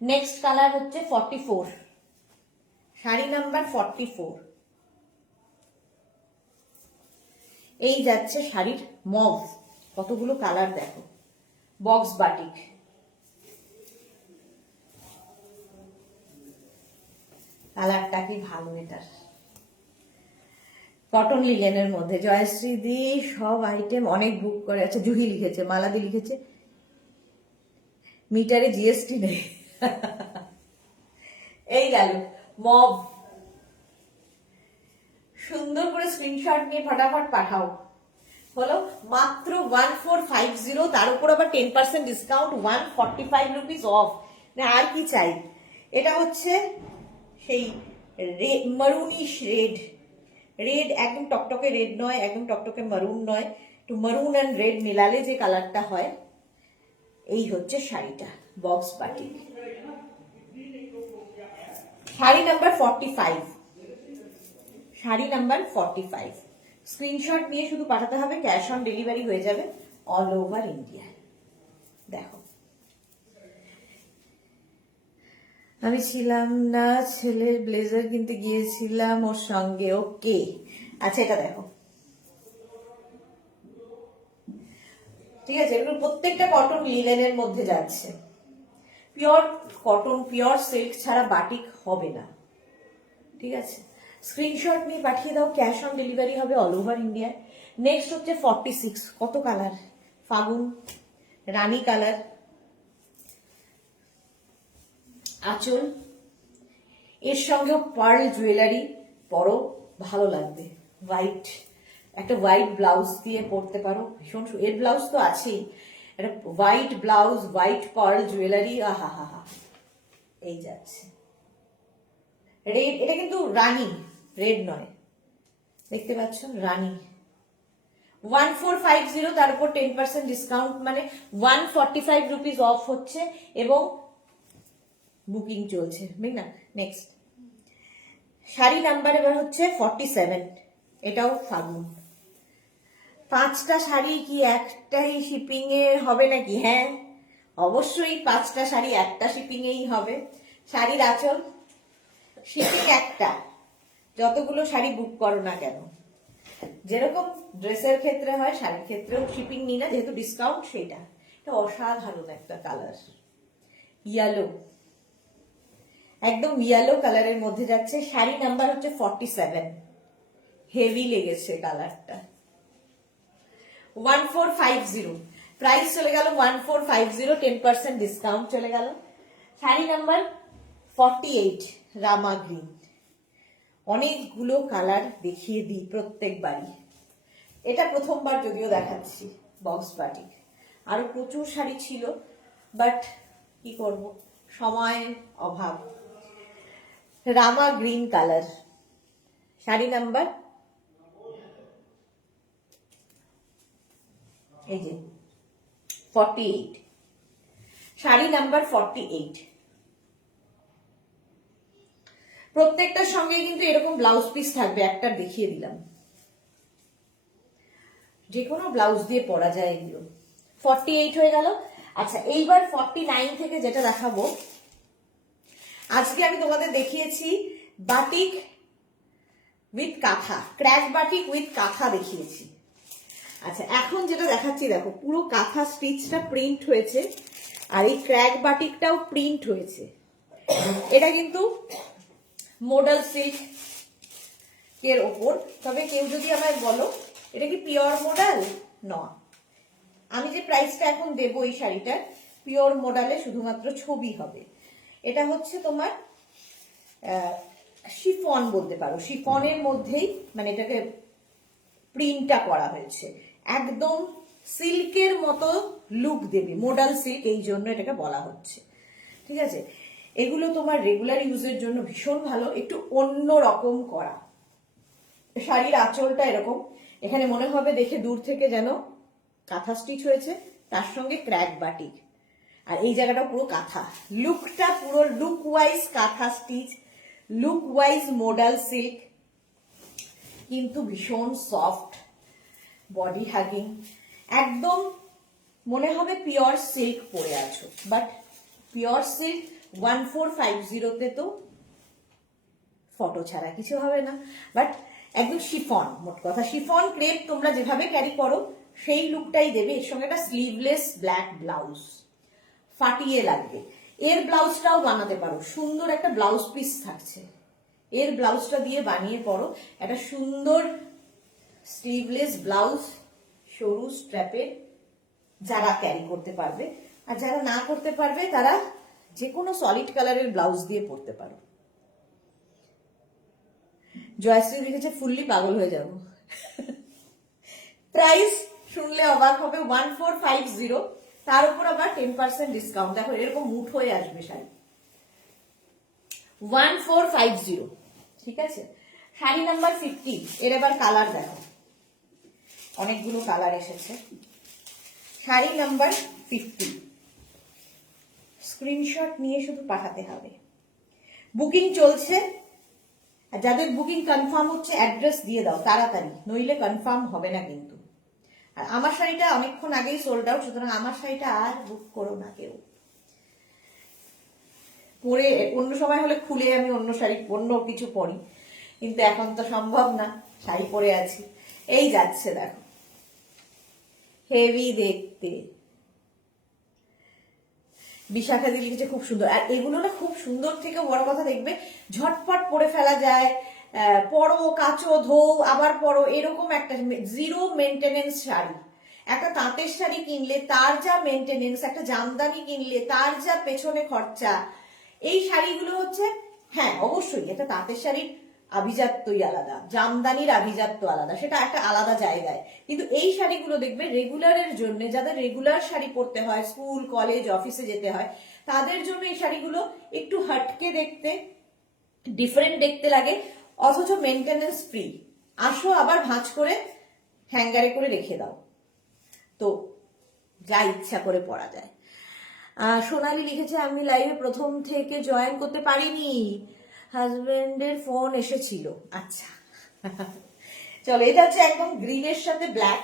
নেক্সট কালার হচ্ছে 44, শাড়ি নাম্বার 44। এই যাচ্ছে শাড়ির মভ, কতগুলো কালার দেখো, বক্স বাটিক। কালারটা কি ভালো এটার, কটন লিলেনের মধ্যে। জয়শ্রী দি সব আইটেম অনেক বুক করে আছে, জুহি লিখেছে, মালাদি লিখেছে মিটারে জিএসটি নেই। এই গেল মব, সুন্দর করে স্ক্রিনশট নিয়ে ফটাফট পাঠাও। হলো মাত্র 1450, তার উপর আবার 10% ডিসকাউন্ট, 145 রুপিস অফ। আর কি চাই। এটা হচ্ছে সেই মারুনিশ রেড, রেড একদম টকটকে রেড নয়, একদম টকটকে মারুন নয়, একটু মারুন অ্যান্ড রেড মিলালে যে কালারটা হয়। এই হচ্ছে শাড়িটা, box batik, sari number 45, sari number 45। Screenshot নিয়ে শুধু পাঠাতে হবে, ক্যাশ অন ডেলিভারি হয়ে যাবে অল ওভার ইন্ডিয়া। দেখো আমি ছিলাম না, ছেলের ব্লেজার কিনতে গিয়েছিলাম ওর সঙ্গে। ওকে, আচ্ছা এটা দেখো, ঠিক আছে, এগুলো প্রত্যেকটা কটন লিলেনের মধ্যে যাচ্ছে। পিওর কটন, পিওর সিল্ক ছাড়া বাটিক হবে না, ঠিক আছে। স্ক্রিনশট নিয়ে পাঠিয়ে দাও, ক্যাশ অন ডেলিভারি হবে অল ওভার ইন্ডিয়া। নেক্সট হচ্ছে 46, কত কালার, ফাগুন, রানী কালার, আঁচল, এর সঙ্গে পার্ল জুয়েলারি পরো, ভালো লাগবে। হোয়াইট, একটা হোয়াইট ব্লাউজ দিয়ে পরতে পারো, ভীষণ এর ব্লাউজ তো আছেই, একটা white blouse, white pearl jewellery, আহা হা হা। এই যাচ্ছে রেড, এটা কিন্তু রানী, রেড নয়, দেখতে পাচ্ছ রানী। 1450, তার উপর 10% ডিসকাউন্ট, মানে 145 রুপিস অফ হচ্ছে এবং বুকিং চলছে, ঠিক না। নেক্সট শাড়ি নাম্বার এবার হচ্ছে 47, এটাও ফাগুন। 5টা শাড়ি কি একটাই শিপিং এ হবে নাকি? হ্যাঁ অবশ্যই 5টা শাড়ি একটা শিপিং এই হবে। শাড়ির আঁচল শিপিং একটা, যতগুলো শাড়ি বুক করো না কেন, যেরকম ড্রেসের ক্ষেত্রে হয় শাড়ির ক্ষেত্রেও শিপিং নিই না, যেহেতু ডিসকাউন্ট। সেইটা এটা অসাধারণ একটা কালার, ইয়েলো, একদম ইয়েলো কালারের মধ্যে যাচ্ছে। শাড়ি নাম্বার হচ্ছে 47, হেভি লেগেছে কালারটা। 1450, প্রাইস চলে গেল 1450, 10% ডিসকাউন্ট চলে গেল। শাড়ি নাম্বার 48, রামা গ্রিন। অনেকগুলো কালার দেখিয়ে দিই প্রত্যেকবারই, এটা প্রথমবার যদিও দেখাচ্ছি বক্স বাটিক, আরো প্রচুর শাড়ি ছিল বাট কি করব, সময়ের অভাব। রামা গ্রিন কালার, শাড়ি নাম্বার এই যে 48, শাড়ি নাম্বার 48। প্রত্যেকটার সঙ্গে কিন্তু এরকম ব্লাউজ পিস থাকবে, একটা দেখিয়ে দিলাম, যে কোনো ব্লাউজ দিয়ে পরা যায় এগুলো। 48 হয়ে গেল। আচ্ছা এইবার 49 থেকে যেটা দেখাবো, আজকে আমি তোমাদের দেখিয়েছি বাটিক উইথ কাঁথা, ক্র্যাক বাটিক উইথ কাঁথা দেখিয়েছি। আচ্ছা এখন যেটা দেখাচ্ছি দেখো, পুরো কাঁথা স্টিচটা প্রিন্ট হয়েছে আর এই ক্র্যাক বাটিকটাও প্রিন্ট হয়েছে। এটা কিন্তু মডেল সিল্ক এর ওপর। তবে কেউ যদি আমায় বলো এটা কি পিওর মডেল, নয়, আমি যে প্রাইসটা এখন দেবো এই শাড়িটার, পিওর মডেলে শুধুমাত্র ছবি হবে। এটা হচ্ছে তোমার শিফন বলতে পারো, শিফনের মধ্যেই মানে এটাকে প্রিন্টটা করা হয়েছে, একদম সিল্কের মতো লুক দেবে, মডেল সিল্ক, এই জন্য এটাকে বলা হচ্ছে, ঠিক আছে। এগুলো তোমার রেগুলার ইউজের জন্য ভীষণ ভালো, একটু অন্য রকম করা। শাড়ির আঁচলটা এরকম, এখানে মনে হবে দেখে দূর থেকে যেন কাঁথা স্টিচ হয়েছে, তার সঙ্গে ক্র্যাক বাটিক, আর এই জায়গাটা পুরো কাঁথা, লুকটা পুরো লুক ওয়াইজ কাঁথা stitch, look wise model silk, কিন্তু ভীষণ সফট, বডি হাগিং, একদম মনে হবে পিওর সিল্ক পরে আছো, বাট পিওর সিল্ক 1450 তো ফটো ছাড়া কিছু হবে না, বাট একদম শিফন, মোট কথা শিফন ক্রেপ তোমরা যেভাবে ক্যারি করো সেই লুকটাই দেবে। এর সঙ্গে একটা স্লিভলেস ব্ল্যাক ব্লাউজ, ফাটিয়ে লাগবে। এর ব্লাউজটাও বানাতে পারো, সুন্দর একটা ব্লাউজ পিস থাকছে, এর ব্লাউজটা দিয়ে বানিয়ে পরো একটা সুন্দর স্লিভলেস ব্লাউজ, সরু স্ট্র্যাপের, যারা ক্যারি করতে পারবে। আর যারা না করতে পারবে তারা যে কোনো সলিড কালারের ব্লাউজ দিয়ে পরতে পারো। জয়শ্রী লিখেছে ফুললি পাগল হয়ে যাব। প্রাইস শুনলে অবাক হবে, 1450, তার উপর আবার 10% ডিসকাউন্ট। দেখো এরকম মুঠ হয়ে আসবে শাড়ি, 1450, ঠিক আছে। শাড়ি নাম্বার 50, এর এবার কালার দেখো, অনেকগুলো কালার এসেছে। শাড়ি নাম্বার 50, স্ক্রিনশট নিয়ে শুধু পাঠাতে হবে। বুকিং চলছে, আর যাদের বুকিং কনফার্ম হচ্ছে অ্যাড্রেস দিয়ে দাও তাড়াতাড়ি, নইলে কনফার্ম হবে না কিন্তু। আর আমার শাড়িটা অনেকক্ষণ আগেই সোল্ড আউট, সুতরাং আমার শাড়িটা আর বুক করো না কেউ। পরে অন্য সময় হলে খুলে আমি অন্য শাড়ি অন্য কিছু পরি, কিন্তু এখন তো সম্ভব না, শাড়ি পরে আছি। এই যাচ্ছে দেখো, হেভি দেখতে। বিশাখা দি লিখেছে খুব সুন্দর। আর এগুলো না খুব সুন্দর থেকে বড় কথা, দেখবে ঝটপট পরে ফেলা যায়, পরো কাচো ধো আবার পরো, এরকম একটা জিরো মেনটেনেন্স শাড়ি। একটা তাঁতের শাড়ি কিনলে তার যা মেনটেনেন্স, একটা জামদানি কিনলে তার যা পেছনে খরচা, এই শাড়িগুলো হচ্ছে, হ্যাঁ অবশ্যই একটা তাঁতের শাড়ির আভিজাত্যই আলাদা, জামদানির আভিজাত্য আলাদা, সেটা একটা আলাদা জায়গায়। কিন্তু এই শাড়িগুলো দেখবে রেগুলারের জন্য, যাদের রেগুলার শাড়ি পরতে হয়, স্কুল কলেজ অফিসে যেতে হয়, তাদের জন্য এই শাড়িগুলো একটু হটকে দেখতে, ডিফারেন্ট দেখতে লাগে, অথচ মেনটেনেন্স ফ্রি। আসো আবার ভাঁজ করে হ্যাঙ্গারে করে রেখে দাও, তো যা ইচ্ছা করে পরা যায়। সোনালি লিখেছে আমি লাইভে প্রথম থেকে জয়েন করতে পারিনি, হাজবেন্ডের ফোন এসেছিল। আচ্ছা চলো, এটা হচ্ছে একদম গ্রিনের সাথে ব্ল্যাক,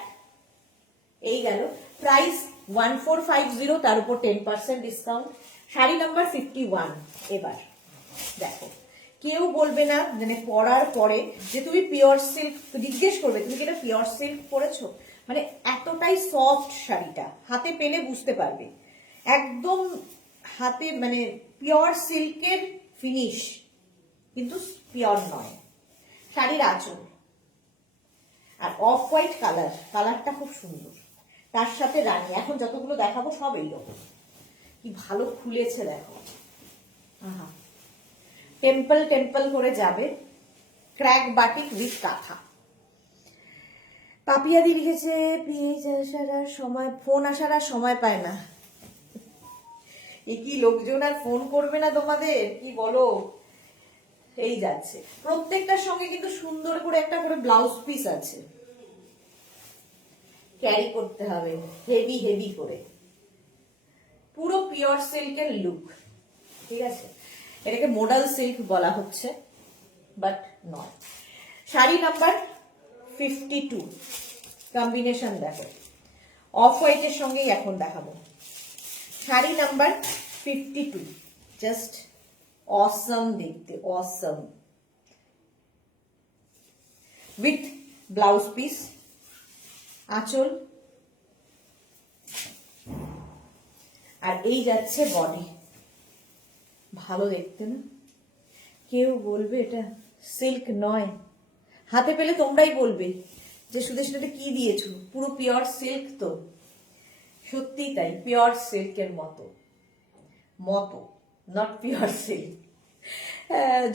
এই গেল। প্রাইস 1450, তার উপর 10% ডিসকাউন্ট। শাড়ি নাম্বার 51, এবার দেখো কেউ বলবে না মানে পরার পরে যে তুমি পিওর সিল্ক, জিজ্ঞেস করবে তুমি কি এটা পিওর সিল্ক পরেছো, মানে এতটাই সফট শাড়িটা, হাতে পেলে বুঝতে পারবে একদম হাতে, মানে পিওর সিল্কের ফিনিশ, কিন্তু পিওর নয়। শাড়ির আঁচল আর অফ হোয়াইট কালার, কালারটা খুব সুন্দর, তার সাথে রানী। এখন যতগুলো দেখাবো সব এইরকম, কি ভালো খুলেছে দেখো, আহা টেম্পল টেম্পল করে যাবে। ক্র্যাক বাটিক উইথ কাঁথা। পাপিয়াদি লিখেছে পেজ আসার আর সময়, ফোন আসার আর সময় পায় না। এ কি লোকজন আর ফোন করবে না তোমাদের, কি বলো। এই যাচ্ছে, প্রত্যেকটার সঙ্গে কিন্তু সুন্দর করে একটা করে ব্লাউজ পিস আছে, ক্যারি করতে হবে হেভি হেভি করে, পুরো পিওর সিল্কের লুক, ঠিক আছে। এটাকে মোডাল সিল্ক বলা হচ্ছে, বাট নয়। শাড়ি নাম্বার 52, কম্বিনেশন দেখো, অফ হোয়াইটের সঙ্গেই এখন দেখাবো। শাড়ি নাম্বার 52, জাস্ট অসম দেখতে, অসম, উইথ ব্লাউজ পিস, আঁচল, আর এই যাচ্ছে বডি। ভালো দেখতে না? কেউ বলবে এটা সিল্ক নয়, হাতে পেলে তোমরাই বলবে যে সুদেশ এটা কি দিয়েছো, পুরো পিওর সিল্ক তো। সত্যি তাই, পিওর সিল্কের মতো, মতো নট পিওর সিল্ক।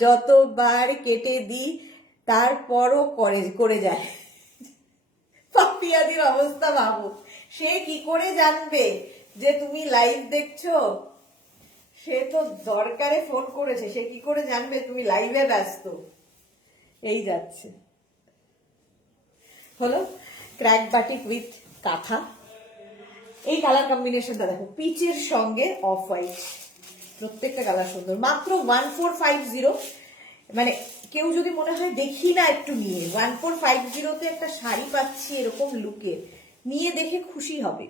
যতবার কেটে দিই তারপরও করে যায়। পাপিয়াদির অবস্থা ভাবো, সে কি করে জানবে যে তুমি লাইভ দেখছো, সে তো দরকারে ফোন করেছে, সে কি করে জানবে তুমি লাইভে ব্যস্ত। এই যাচ্ছে, হলো ক্র্যাক বাটিক উইথ কাঁথা। এই কালার কম্বিনেশনটা দেখো, পিচের সঙ্গে অফ হোয়াইট, প্রত্যেকটা কালার সুন্দর। মাত্র 1450, মানে কেউ যদি মনে হয় দেখি না একটু নিয়ে, 1450-তে একটা শাড়ি পাচ্ছি এরকম লুকে, নিয়ে দেখে খুশি হবে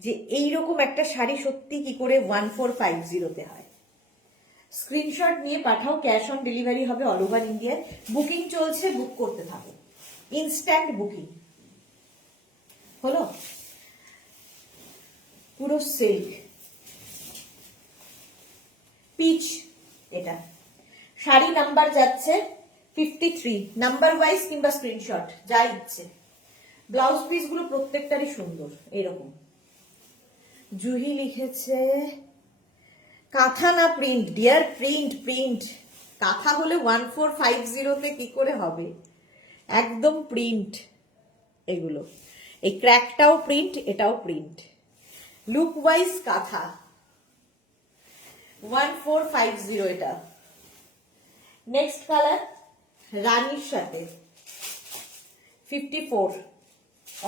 যে এইরকম একটা শাড়ি সত্যি কি করে 1450-তে হয়। স্ক্রিনশট নিয়ে পাঠাও, ক্যাশ অন ডেলিভারি হবে অল ওভার ইন্ডিয়ায়। বুকিং চলছে, বুক করতে থাকো, ইনস্ট্যান্ট বুকিং হলো। পুরো সিল্ক পিচ, এটা শাড়ি নাম্বার যাচ্ছে 53, নাম্বার ওয়াইজ কিংবা স্ক্রিনশট যা ইচ্ছে। ব্লাউজ পিস গুলো প্রত্যেকটারই সুন্দর এরকম। জুহি লিখেছে কাঁথা না প্রিন্ট, ডিয়ার প্রিন্ট প্রিন্ট। কাঁথা হলে 1450 কি করে হবে, একদম প্রিন্ট এগুলো। এই ক্র্যাকটাও প্রিন্ট, এটাও প্রিন্ট, লুক ওয়াইজ কাঁথা 1450 এটা। নেক্সট কালার রানীর সাথে 54,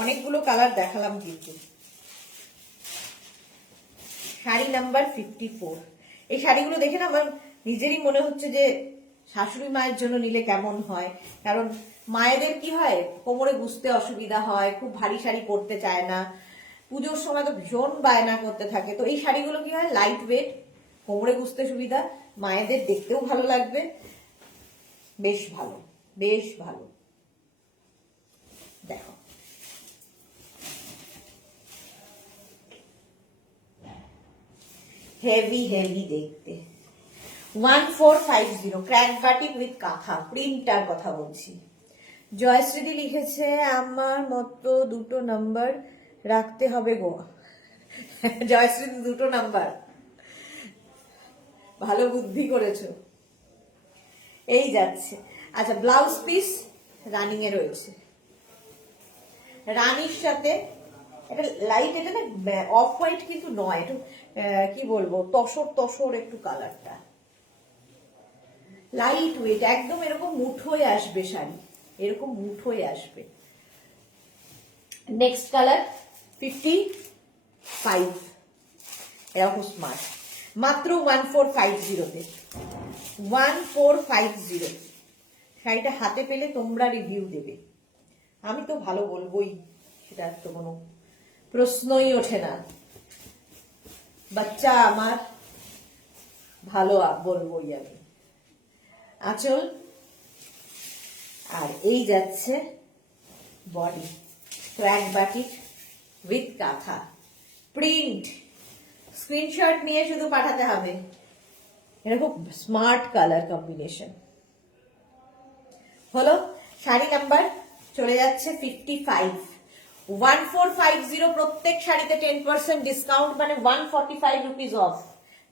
অনেকগুলো কালার দেখালাম কিন্তু। শাড়ি নাম্বার 54। এই শাড়িগুলো দেখে না আমার নিজেরই মনে হচ্ছে যে শাশুড়ি মায়ের জন্য নিলে কেমন হয়, কারণ মায়েদের কি হয় কোমরে গুজতে অসুবিধা হয়, খুব ভারী শাড়ি পরতে চায় না, পুজোর সময় তো ভীষণ বায়না করতে থাকে। তো এই শাড়িগুলো কি হয় লাইট ওয়েট, কোমরে গুজতে সুবিধা, মায়েদের দেখতেও ভালো লাগবে, বেশ ভালো, বেশ ভালো। দেখো হেভি হেভি দেখতে। 1450 ক্র্যাক বাটিক উইথ কাঁথা প্রিন্টার কথা বলছি। জয়শ্রী লিখেছে আমার মতো দুটো নাম্বার রাখতে হবে গো। জয়শ্রী দুটো নাম্বার, ভালো বুদ্ধি করেছো। এই যাচ্ছে। আচ্ছা ব্লাউজ পিস রানিং এ রয়েছে, রানীর সাথে এটা লাইট, এটা না অফ হোয়াইট কিন্তু নয়, একটু কি বলবো তসর তসর একটু কালারটা, লাইট ওয়েট, একদম এরকম মুঠোয় আসবে শাড়ি, এরকম মুঠোয় আসবে। নেক্সট কালার 55, এরকম স্মার্ট, মাত্র 1450-তে 1450। শাড়িটা হাতে পেলে তোমরা রিভিউ দেবে, আমি তো ভালো বলবোই, সেটা তো কোনো প্রশ্নই ওঠে না। বাচ্চা আমার ভালো বলবোই আমি। আঁচল, আর এই যাচ্ছে বডি, ক্র্যাক বাটিক উইথ কাঁথা প্রিন্ট। স্ক্রিনশট নিয়ে শুধু পাঠাতে হবে, এরকম স্মার্ট কালার কম্বিনেশন হলো। শাড়ি নাম্বার চলে যাচ্ছে 55, 1450, প্রত্যেক শাড়িতে 10% ডিসকাউন্ট, মানে 145 rupees off.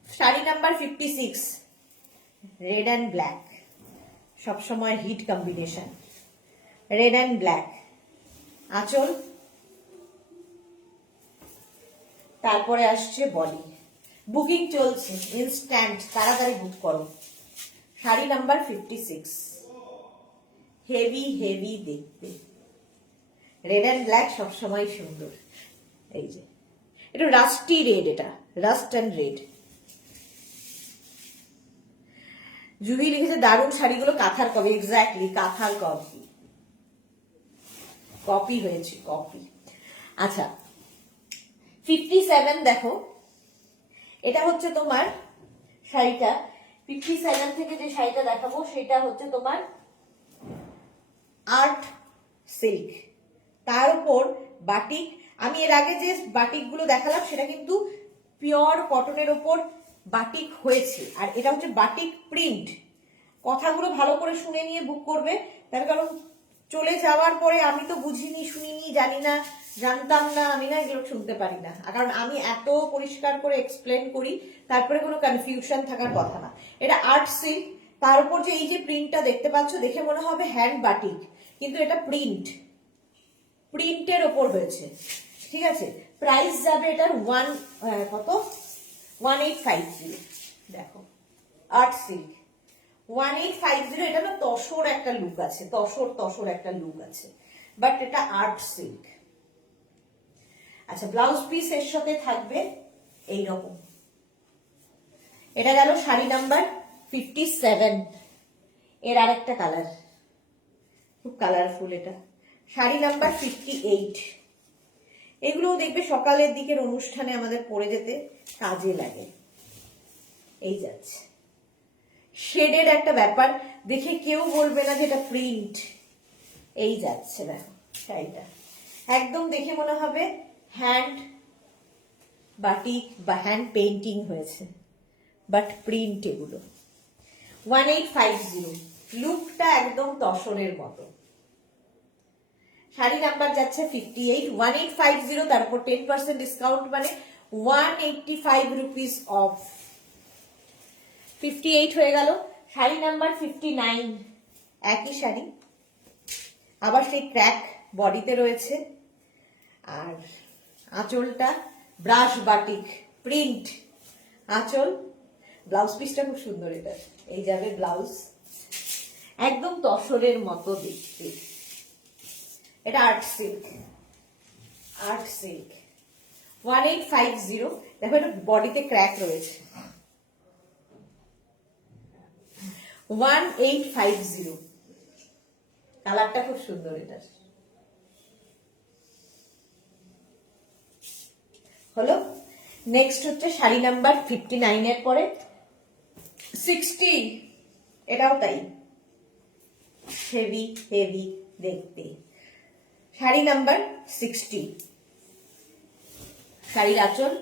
Sari number 56, red and black, সবসময় hit combination, red and black. আঁচল, তারপরে আসছে বডি। বুকিং চলছে, ইনস্ট্যান্ট, তাড়াতাড়ি বুক করো। শাড়ি নাম্বার 56, হেভি হেভি দেখতে, রেড অ্যান্ড ব্ল্যাক সবসময় সুন্দর। এই যে এটা রাস্টি রেড, এটা রাস্ট অ্যান্ড রেড। জুহি লিখেছে দারুণ শাড়িগুলো কাঁথার কপি, এক্স্যাক্টলি কাঁথার কপি, কপি হয়েছে কপি। আচ্ছা 57 দেখো, এটা হচ্ছে তোমার শাড়িটা 57 থেকে যে শাড়িটা দেখাবো সেটা হচ্ছে তোমার আর্ট সিল্ক, তার উপর বাটিক। আমি এর আগে যে বাটিক গুলো দেখালাম সেটা কিন্তু পিওর কটনের উপর বাটিক হয়েছে, আর এটা হচ্ছে বাটিক প্রিন্ট। কথাগুলো ভালো করে শুনে নিয়ে বুক করবে, তার কারণ চলে যাওয়ার পরে আমি তো বুঝিনি শুনিনি জানি না, জানতাম না, আমি না এগুলো শুনতে পারি না, কারণ আমি এত পরিষ্কার করে এক্সপ্লেন করি, তারপরে কোনো কনফিউশন থাকার কথা না। এটা আর্ট সিল্ক, তার উপর যে এই যে প্রিন্টটা দেখতে পাচ্ছ, দেখে মনে হবে হ্যান্ড বাটিক, কিন্তু এটা প্রিন্ট, প্রিন্টের ওপর হয়েছে, ঠিক আছে। প্রাইস যাবে এটার কত 1850, দেখো আর্ট সিল্ক 1850। এটা না তসর একটা লুক আছে, তসর তসর একটা লুক আছে, বাট এটা আর্ট সিল্ক। আচ্ছা ব্লাউজ পিস এর সাথে থাকবে এইরকম। এটা গেল শাড়ি নাম্বার 57, এর আরেকটা কালার, খুব কালারফুল এটা, শাড়ি নাম্বার 58। এগুলোও দেখবে সকালের দিকের অনুষ্ঠানে আমাদের পরে যেতে কাজে লাগে। এই যাচ্ছে শেডের একটা ব্যাপার, দেখে কেউ বলবে না যে এটা প্রিন্ট। এই যাচ্ছে দেখো শাড়িটা, একদম দেখে মনে হবে হ্যান্ড বাটিক বা হ্যান্ড পেইন্টিং হয়েছে, বাট প্রিন্ট এগুলো। 1850, লুকটা একদম তসরের মতো। শাড়ি নাম্বার যাচ্ছে 58, 1850, তার উপর 10% ডিসকাউন্ট মানে 185 রুপিস অফ। 58 হয়ে গেল। শাড়ি নাম্বার 59, একই শাড়ি, আবার সেই ক্র্যাক বডিতে রয়েছে, আর আঁচলটা ব্রাশ বাটিক প্রিন্ট আঁচল। ব্লাউজ পিসটা খুব সুন্দর, এটা এই যাবে ব্লাউজ, একদম তসরের মতো দেখতে। এটা আর্ট সিল্ক, আর্ট সিল্ক 1850। দেখো এটা বডিতে ক্র্যাক রয়েছে। 1850, কালারটা খুব সুন্দর এটা। হলো। নেক্সট হচ্ছে শাড়ি নাম্বার 59 এর পরে 60, এটাও তাই, হেভি হেভি দেখতে। শাড়ি নাম্বার 60, শাড়ির আঁচল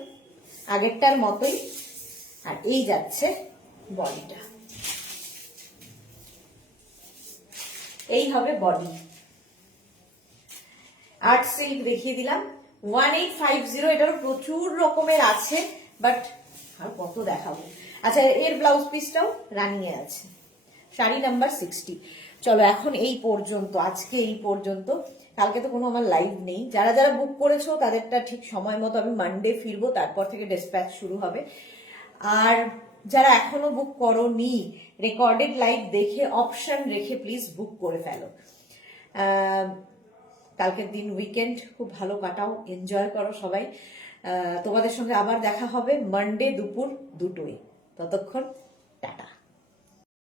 আগেরটার মতোই, আর এই যাচ্ছে বডিটা, এই হবে বডি। আর্ট সিল্ক দেখিয়ে দিলাম 1850। এটারও প্রচুর রকমের আছে, বাট আর কত দেখাবো। আচ্ছা, এর ব্লাউজ পিসটাও রানিয়ে আছে। শাড়ি নাম্বার 60। চলো এখন এই পর্যন্ত, আজকে এই পর্যন্ত। কালকে তো কোনো আমার লাইভ নেই। যারা যারা বুক করেছো তাদেরটা ঠিক সময় মতো আমি মানডে ফিরবো, তারপর থেকে ডিসপ্যাচ শুরু হবে। আর যারা এখনো বুক করোনি, রেকর্ডেড লাইভ দেখে অপশন রেখে প্লিজ বুক করে ফেলো। কালকের দিন উইকেন্ড খুব ভালো কাটাও, এনজয় করো সবাই। তোমাদের সঙ্গে আবার দেখা হবে মানডে দুপুর 2টোয়। ততক্ষণ